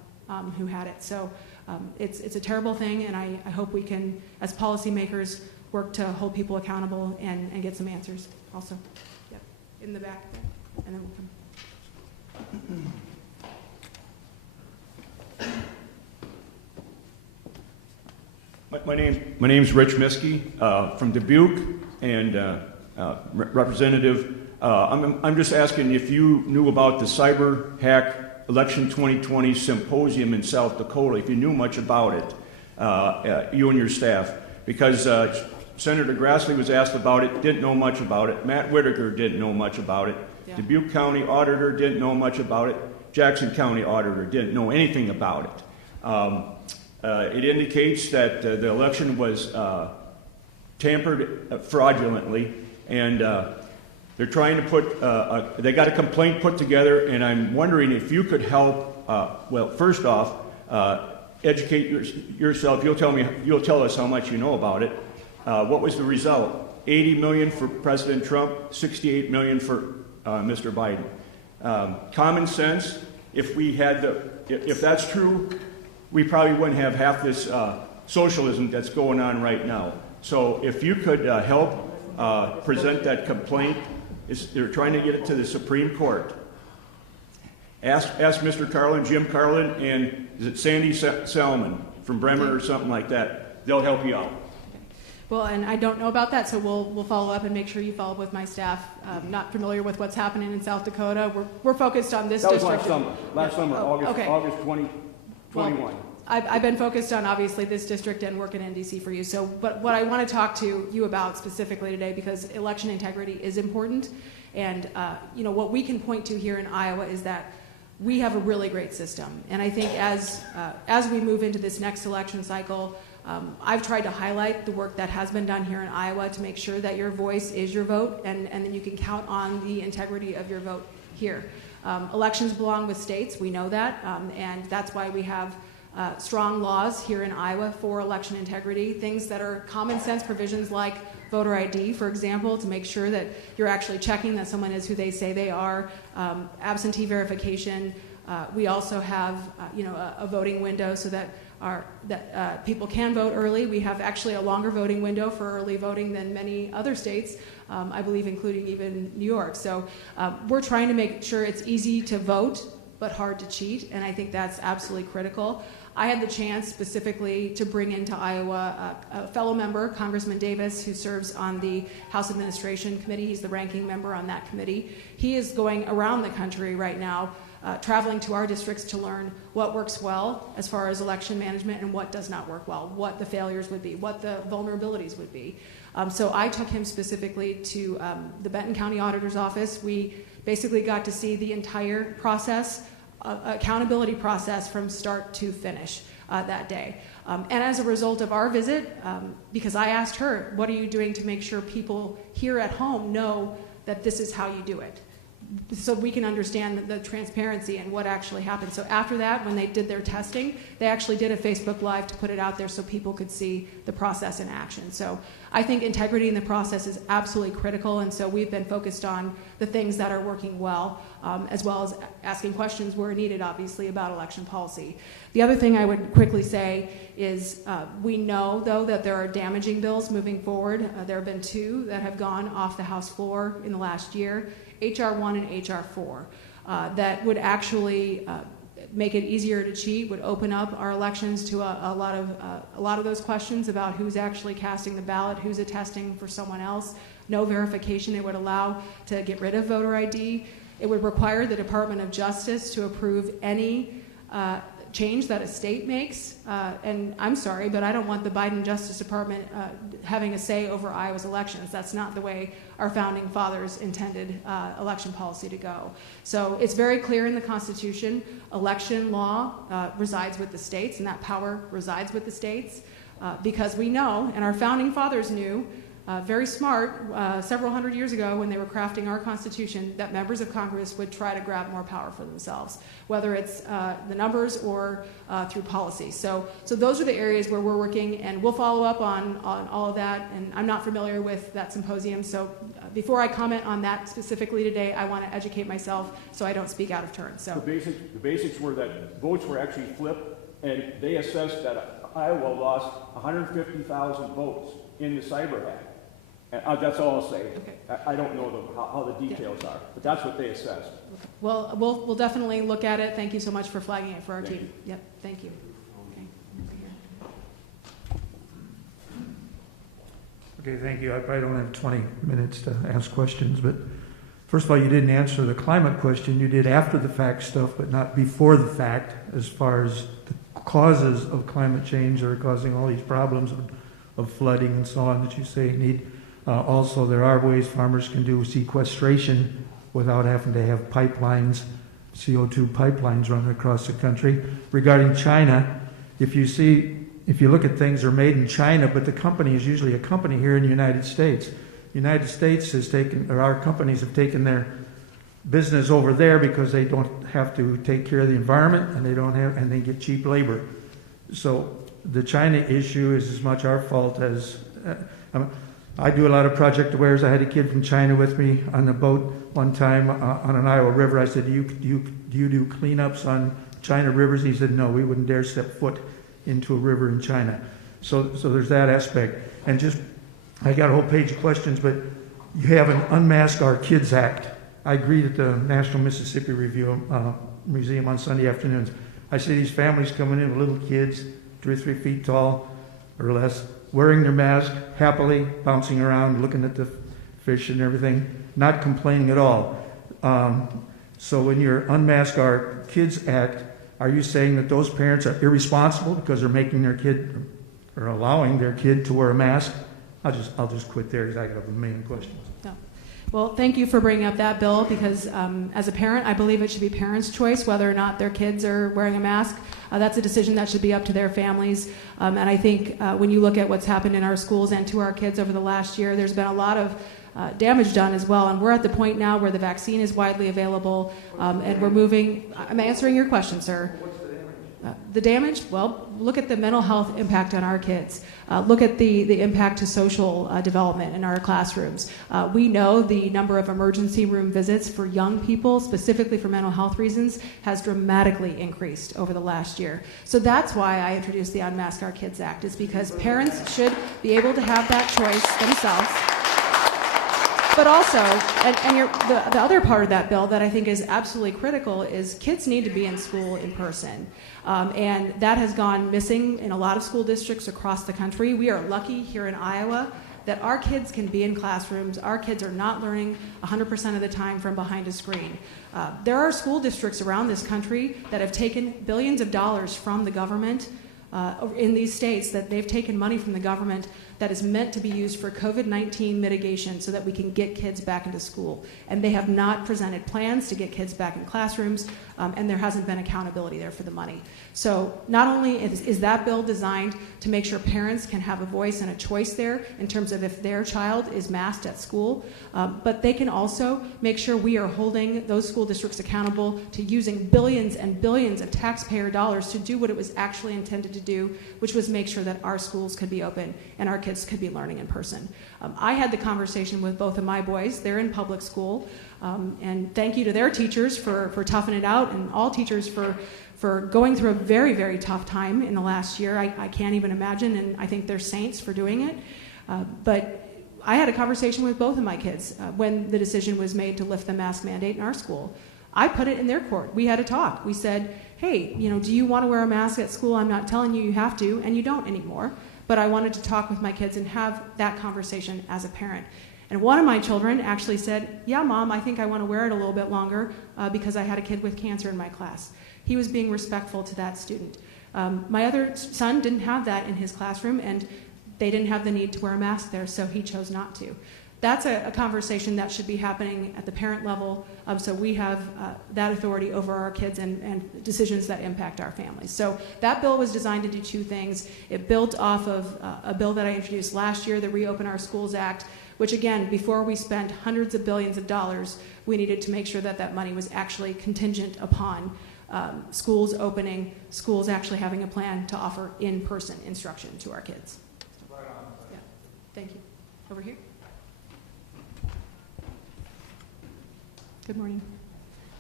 who had it. So it's a terrible thing, and I hope we can, as policymakers, work to hold people accountable and get some answers also. Yep. In the back there, and then we'll come. My name's Rich Miskey from Dubuque, and Representative. I'm just asking if you knew about the Cyber Hack Election 2020 Symposium in South Dakota, if you knew much about it, you and your staff, because Senator Grassley was asked about it, didn't know much about it. Matt Whitaker didn't know much about it. Yeah. Dubuque County Auditor didn't know much about it. Jackson County Auditor didn't know anything about it. It indicates that the election was tampered fraudulently, and they're trying to put, they got a complaint put together, and I'm wondering if you could help, well, first off, educate yourself. You'll tell us how much you know about it. What was the result? 80 million for President Trump, 68 million for Mr. Biden. Common sense, if that's true, we probably wouldn't have half this socialism that's going on right now. So if you could help present that complaint, they're trying to get it to the Supreme Court. Ask Mr. Carlin, Jim Carlin, and is it Sandy Salmon from Bremen or something like that? They'll help you out. Well, and I don't know about that, so we'll follow up and make sure you follow up with my staff. Not familiar with what's happening in South Dakota. We're focused on this district. That was last summer, August 2021. Well, I've been focused on, obviously, this district and working in D.C. for you. So, but what I want to talk to you about specifically today, because election integrity is important, and what we can point to here in Iowa is that we have a really great system. And I think as we move into this next election cycle, I've tried to highlight the work that has been done here in Iowa to make sure that your voice is your vote, and then you can count on the integrity of your vote here. Elections belong with states, we know that, and that's why we have strong laws here in Iowa for election integrity, things that are common sense provisions like voter ID, for example, to make sure that you're actually checking that someone is who they say they are, absentee verification. We also have a voting window so that people can vote early. We have actually a longer voting window for early voting than many other states, I believe, including even New York. So we're trying to make sure it's easy to vote but hard to cheat, and I think that's absolutely critical. I had the chance specifically to bring into Iowa a fellow member, Congressman Davis, who serves on the House Administration Committee. He's the ranking member on that committee. He is going around the country right now, traveling to our districts to learn what works well as far as election management and what does not work well, what the failures would be, what the vulnerabilities would be. So I took him specifically to the Benton County Auditor's Office. We basically got to see the entire process, accountability process from start to finish that day. And as a result of our visit, because I asked her, what are you doing to make sure people here at home know that this is how you do it? So we can understand the transparency and what actually happened. So after that, when they did their testing, they actually did a Facebook Live to put it out there so people could see the process in action. So I think integrity in the process is absolutely critical, and so we've been focused on the things that are working well, as well as asking questions where needed, obviously, about election policy. The other thing I would quickly say is we know, though, that there are damaging bills moving forward. There have been 2 that have gone off the House floor in the last year, H.R. 1 and H.R. 4, that would actually make it easier to cheat, would open up our elections to a lot of those questions about who's actually casting the ballot, who's attesting for someone else. No verification. It would allow to get rid of voter ID. It would require the Department of Justice to approve any change that a state makes. And I'm sorry, but I don't want the Biden Justice Department having a say over Iowa's elections. That's not the way our founding fathers intended election policy to go. So it's very clear in the Constitution, election law resides with the states, and that power resides with the states, because we know, and our founding fathers knew, very smart, several hundred years ago when they were crafting our Constitution, that members of Congress would try to grab more power for themselves, whether it's the numbers or through policy. So those are the areas where we're working, and we'll follow up on all of that. And I'm not familiar with that symposium, so before I comment on that specifically today, I want to educate myself so I don't speak out of turn. So the basics were that votes were actually flipped, and they assessed that Iowa lost 150,000 votes in the cyber hack. That's all I'll say. Okay. I don't know how the details are, but that's what they assessed. well, we'll definitely look at it. Thank you so much for flagging it for our Thank team. Yep, thank you. Okay. Okay, thank you. I probably don't have 20 minutes to ask questions, but first of all, you didn't answer the climate question. You did after the fact stuff, but not before the fact, as far as the causes of climate change that are causing all these problems of flooding and so on that you say need. Also, there are ways farmers can do sequestration without having to have pipelines, CO2 pipelines running across the country. Regarding China, if you look at things that are made in China, but the company is usually a company here in the United States. The United States has taken, or our companies have taken their business over there because they don't have to take care of the environment, and they get cheap labor. So the China issue is as much our fault as I do a lot of project awares. I had a kid from China with me on the boat one time on an Iowa river. I said, do you do cleanups on China rivers? He said, no, we wouldn't dare step foot into a river in China. So there's that aspect. And I got a whole page of questions, but you have an Unmask Our Kids Act. I greet at the National Mississippi Museum on Sunday afternoons. I see these families coming in with little kids, 2 or 3 feet tall or less, wearing their mask, happily bouncing around, looking at the fish and everything, not complaining at all. So when you're Unmask Our Kids Act, are you saying that those parents are irresponsible because they're making their kid or allowing their kid to wear a mask? I'll just quit there because I got a million questions. No. Well, thank you for bringing up that, Bill, because as a parent, I believe it should be parents' choice whether or not their kids are wearing a mask. That's a decision that should be up to their families. And I think when you look at what's happened in our schools and to our kids over the last year, there's been a lot of damage done as well. And we're at the point now where the vaccine is widely available, and we're moving. I'm answering your question, sir. The damage? Well, look at the mental health impact on our kids. Look at the impact to social development in our classrooms. We know the number of emergency room visits for young people, specifically for mental health reasons, has dramatically increased over the last year. So that's why I introduced the Unmask Our Kids Act, is because parents should be able to have that choice themselves. But also, the other part of that bill that I think is absolutely critical is kids need to be in school in person. And that has gone missing in a lot of school districts across the country. We are lucky here in Iowa that our kids can be in classrooms. Our kids are not learning 100% of the time from behind a screen. There are school districts around this country that have taken billions of dollars from the government in these states, that they've taken money from the government that is meant to be used for COVID-19 mitigation so that we can get kids back into school. And they have not presented plans to get kids back in classrooms, and there hasn't been accountability there for the money. So not only is that bill designed to make sure parents can have a voice and a choice there in terms of if their child is masked at school, but they can also make sure we are holding those school districts accountable to using billions and billions of taxpayer dollars to do what it was actually intended to do, which was make sure that our schools could be open and our kids could be learning in person. I had the conversation with both of my boys. They're in public school. And thank you to their teachers for toughing it out, and all teachers for going through a very, very tough time in the last year. I can't even imagine, and I think they're saints for doing it. But I had a conversation with both of my kids when the decision was made to lift the mask mandate in our school. I put it in their court. We had a talk. We said, hey, do you want to wear a mask at school? I'm not telling you have to, and you don't anymore. But I wanted to talk with my kids and have that conversation as a parent. And one of my children actually said, yeah, Mom, I think I want to wear it a little bit longer because I had a kid with cancer in my class. He was being respectful to that student. My other son didn't have that in his classroom, and they didn't have the need to wear a mask there, so he chose not to. That's a conversation that should be happening at the parent level, so we have that authority over our kids and decisions that impact our families. So that bill was designed to do two things. It built off of a bill that I introduced last year, the Reopen Our Schools Act, which again, before we spent hundreds of billions of dollars, we needed to make sure that that money was actually contingent upon schools opening, schools actually having a plan to offer in-person instruction to our kids. Right on. Yeah. Thank you. Over here. Good morning.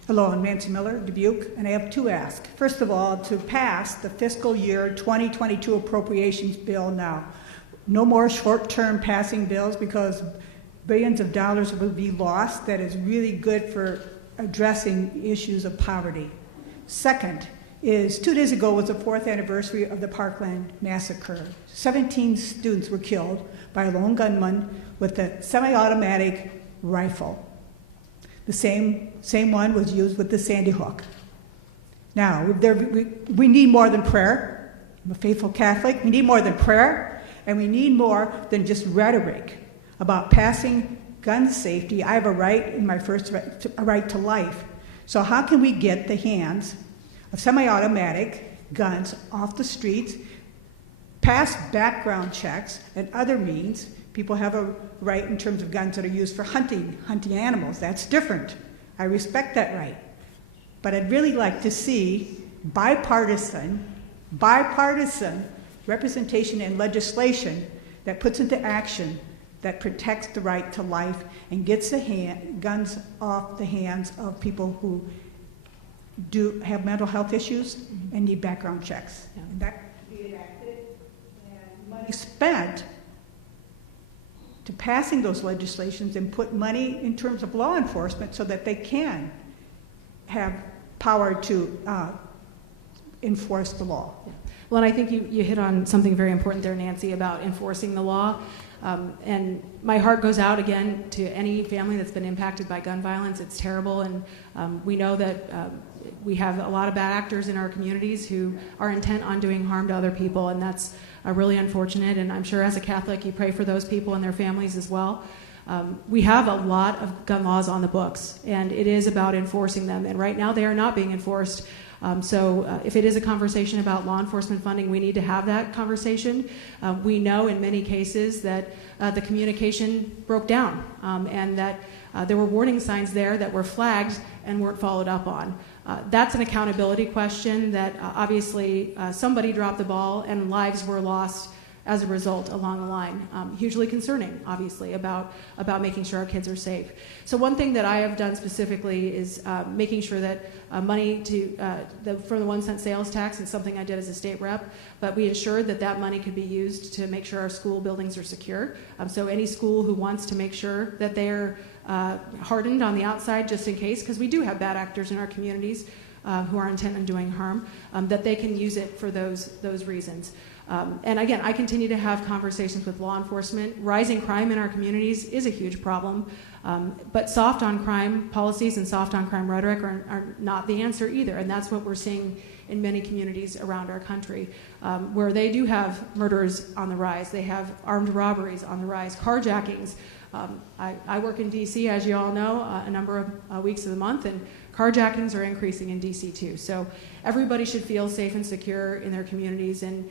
Hello, I'm Nancy Miller, Dubuque, and I have two asks. First of all, to pass the fiscal year 2022 appropriations bill now. No more short-term passing bills because billions of dollars will be lost. That is really good for addressing issues of poverty. Second is 2 days ago was the 4th anniversary of the Parkland massacre. 17 students were killed by a lone gunman with a semi-automatic rifle. The same one was used with the Sandy Hook. Now, we need more than prayer. I'm a faithful Catholic. We need more than prayer, and we need more than just rhetoric about passing gun safety. I have a right in my first right to life. So how can we get the hands of semi-automatic guns off the streets, pass background checks and other means? People have a right in terms of guns that are used for hunting animals. That's different. I respect that right. But I'd really like to see bipartisan representation and legislation that puts into action that protects the right to life and gets the guns off the hands of people who do have mental health issues and need background checks. Yeah. And that could be enacted and money spent to passing those legislations and put money in terms of law enforcement so that they can have power to enforce the law. Yeah. Well, and I think you hit on something very important there, Nancy, about enforcing the law. And my heart goes out again to any family that's been impacted by gun violence. It's terrible, and we know that we have a lot of bad actors in our communities who are intent on doing harm to other people, and that's really unfortunate. And I'm sure as a Catholic, you pray for those people and their families as well. We have a lot of gun laws on the books, and it is about enforcing them. And right now, they are not being enforced. So if it is a conversation about law enforcement funding, we need to have that conversation. We know in many cases that the communication broke down and that there were warning signs there that were flagged and weren't followed up on. That's an accountability question that obviously somebody dropped the ball and lives were lost as a result along the line. Hugely concerning, obviously, about making sure our kids are safe. So one thing that I have done specifically is making sure that money from the 1 cent sales tax is something I did as a state rep, but we ensured that money could be used to make sure our school buildings are secure. So any school who wants to make sure that they're hardened on the outside just in case, because we do have bad actors in our communities who are intent on doing harm, that they can use it for those reasons. And again, I continue to have conversations with law enforcement. Rising crime in our communities is a huge problem, but soft on crime policies and soft on crime rhetoric are not the answer either, and that's what we're seeing in many communities around our country, where they do have murders on the rise, they have armed robberies on the rise, carjackings. I work in DC, as you all know, a number of weeks of the month, and carjackings are increasing in DC too. So everybody should feel safe and secure in their communities, and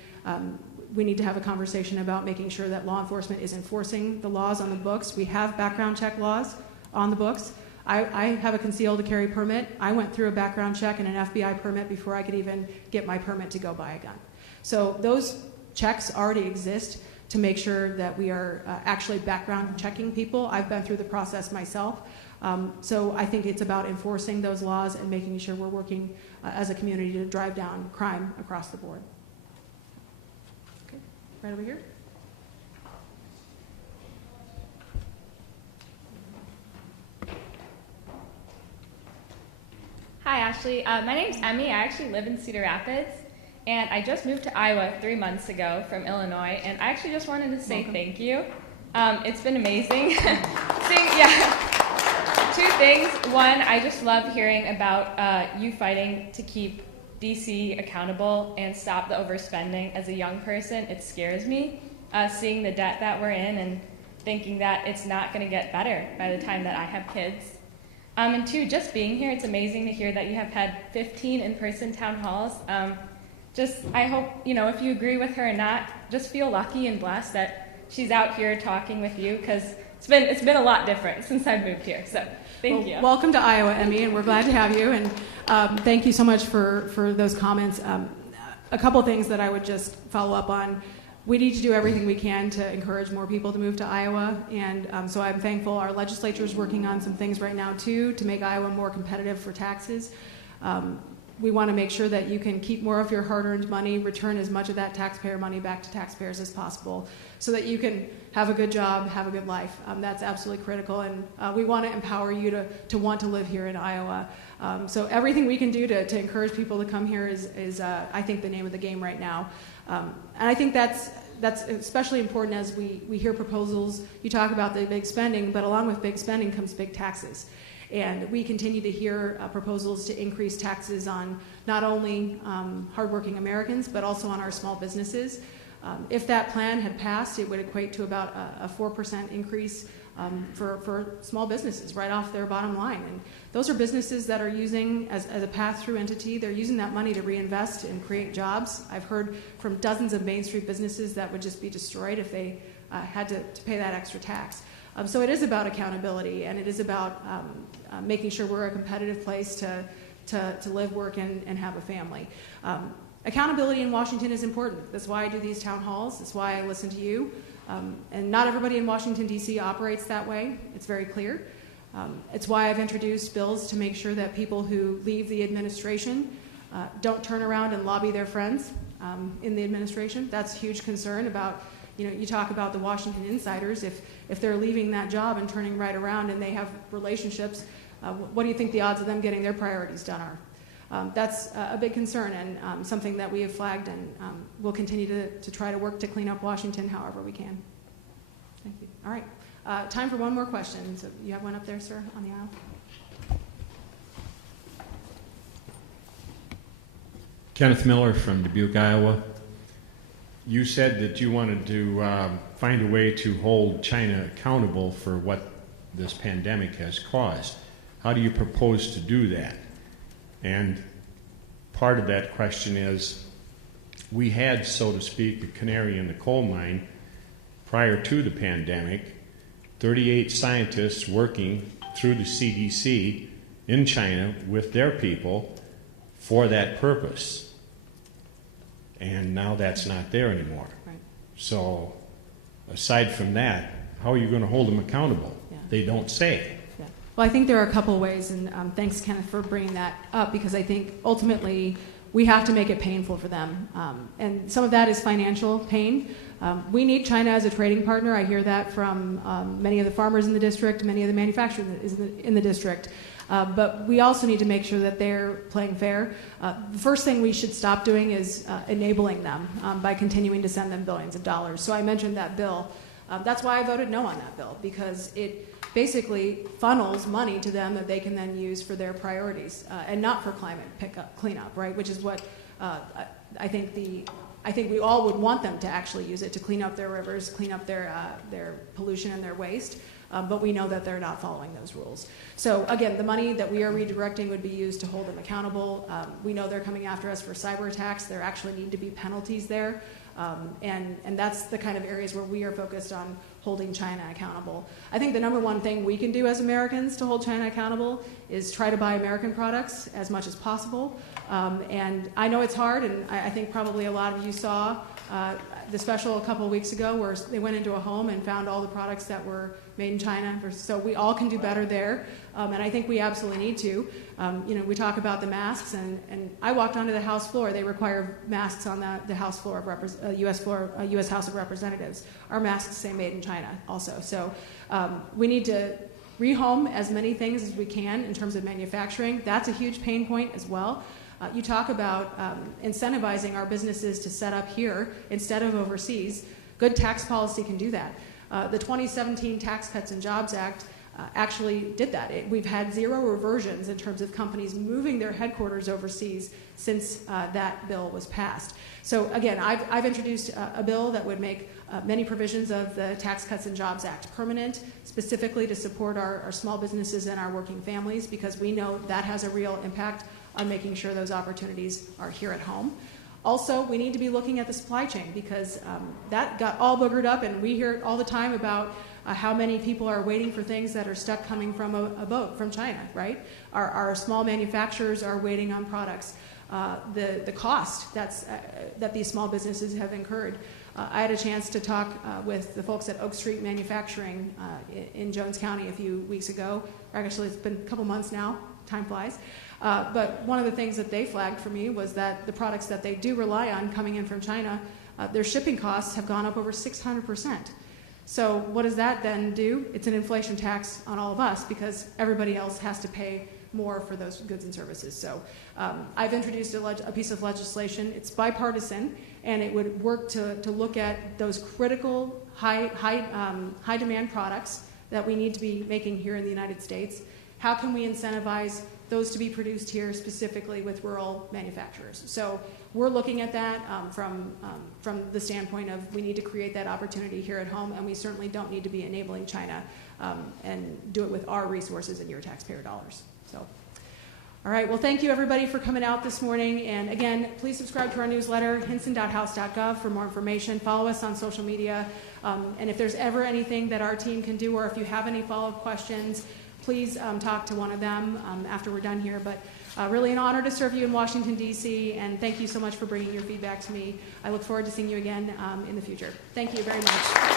we need to have a conversation about making sure that law enforcement is enforcing the laws on the books. We have background check laws on the books. I have a concealed carry permit. I went through a background check and an FBI permit before I could even get my permit to go buy a gun. So those checks already exist to make sure that we are actually background checking people. I've been through the process myself. So I think it's about enforcing those laws and making sure we're working as a community to drive down crime across the board. Okay, right over here. Ashley. My name's Emmy. I actually live in Cedar Rapids, and I just moved to Iowa 3 months ago from Illinois, and I actually just wanted to say thank you. It's been amazing. Two things. One, I just love hearing about you fighting to keep DC accountable and stop the overspending. As a young person, it scares me, seeing the debt that we're in and thinking that it's not going to get better by the time that I have kids. And two, just being here, it's amazing to hear that you have had 15 in-person town halls. I hope, if you agree with her or not, just feel lucky and blessed that she's out here talking with you, because it's been a lot different since I've moved here. So thank you. Welcome to Iowa, Emmy, and we're glad to have you. And thank you so much for those comments. A couple things that I would just follow up on. We need to do everything we can to encourage more people to move to Iowa, and so I'm thankful our legislature is working on some things right now too to make Iowa more competitive for taxes. We want to make sure that you can keep more of your hard-earned money, return as much of that taxpayer money back to taxpayers as possible, so that you can have a good job, have a good life. That's absolutely critical, and we want to empower you to want to live here in Iowa. So everything we can do to encourage people to come here is I think, the name of the game right now. And I think that's especially important as we hear proposals. You talk about the big spending, but along with big spending comes big taxes. And we continue to hear proposals to increase taxes on not only hardworking Americans, but also on our small businesses. If that plan had passed, it would equate to about a 4% increase for small businesses right off their bottom line. And those are businesses that are using, as a pass-through entity, they're using that money to reinvest and create jobs. I've heard from dozens of Main Street businesses that would just be destroyed if they had to pay that extra tax. So it is about accountability, and it is about making sure we're a competitive place to live, work, and have a family. Accountability in Washington is important. That's why I do these town halls. That's why I listen to you. And not everybody in Washington, D.C. operates that way. It's very clear. It's why I've introduced bills to make sure that people who leave the administration don't turn around and lobby their friends in the administration. That's a huge concern about, you talk about the Washington insiders. If they're leaving that job and turning right around and they have relationships, what do you think the odds of them getting their priorities done are? That's a big concern, and something that we have flagged, and we'll continue to try to work to clean up Washington however we can. Thank you. All right. Time for one more question. So you have one up there, sir, on the aisle. Kenneth Miller from Dubuque, Iowa. You said that you wanted to find a way to hold China accountable for what this pandemic has caused. How do you propose to do that? And part of that question is, we had, so to speak, the canary in the coal mine prior to the pandemic, 38 scientists working through the CDC in China with their people for that purpose. And now that's not there anymore. Right. So aside from that, how are you going to hold them accountable? Yeah. They don't say. Well, I think there are a couple of ways, and thanks, Kenneth, for bringing that up, because I think ultimately we have to make it painful for them. And some of that is financial pain. We need China as a trading partner. I hear that from many of the farmers in the district, many of the manufacturers in the district. But we also need to make sure that they're playing fair. The first thing we should stop doing is enabling them by continuing to send them billions of dollars. So I mentioned that bill. That's why I voted no on that bill, because it basically funnels money to them that they can then use for their priorities, and not for climate cleanup, right? Which is what I think we all would want them to actually use it to clean up their rivers, clean up their pollution and their waste. But we know that they're not following those rules. So again, the money that we are redirecting would be used to hold them accountable. We know they're coming after us for cyber attacks. There actually need to be penalties there. And that's the kind of areas where we are focused on holding China accountable. I think the number one thing we can do as Americans to hold China accountable is try to buy American products as much as possible. And I know it's hard, and I think probably a lot of you saw the special a couple of weeks ago where they went into a home and found all the products that were made in China. So we all can do better there, and I think we absolutely need to. We talk about the masks, and I walked onto the House floor. They require masks on the House floor of U.S. House of Representatives. Our masks say made in China also. So we need to rehome as many things as we can in terms of manufacturing. That's a huge pain point as well. You talk about incentivizing our businesses to set up here instead of overseas. Good tax policy can do that. The 2017 Tax Cuts and Jobs Act actually did that. We've had 0 reversions in terms of companies moving their headquarters overseas since that bill was passed. So again, I've introduced a bill that would make many provisions of the Tax Cuts and Jobs Act permanent, specifically to support our small businesses and our working families, because we know that has a real impact on making sure those opportunities are here at home. Also, we need to be looking at the supply chain, because that got all boogered up, and we hear all the time about how many people are waiting for things that are stuck coming from a boat from China, right? Our small manufacturers are waiting on products. The cost that these small businesses have incurred. I had a chance to talk with the folks at Oak Street Manufacturing in Jones County a few weeks ago. Actually, it's been a couple months now. Time flies. But one of the things that they flagged for me was that the products that they do rely on coming in from China, their shipping costs have gone up over 600%. So what does that then do? It's an inflation tax on all of us, because everybody else has to pay more for those goods and services. So I've introduced a piece of legislation. It's bipartisan, and it would work to look at those critical high demand products that we need to be making here in the United States. How can we incentivize those to be produced here, specifically with rural manufacturers? So we're looking at that from the standpoint of we need to create that opportunity here at home, and we certainly don't need to be enabling China and do it with our resources and your taxpayer dollars. So, all right, well, thank you everybody for coming out this morning. And again, please subscribe to our newsletter, hinson.house.gov, for more information. Follow us on social media. And if there's ever anything that our team can do, or if you have any follow-up questions, please talk to one of them after we're done here. But really an honor to serve you in Washington, D.C., and thank you so much for bringing your feedback to me. I look forward to seeing you again in the future. Thank you very much.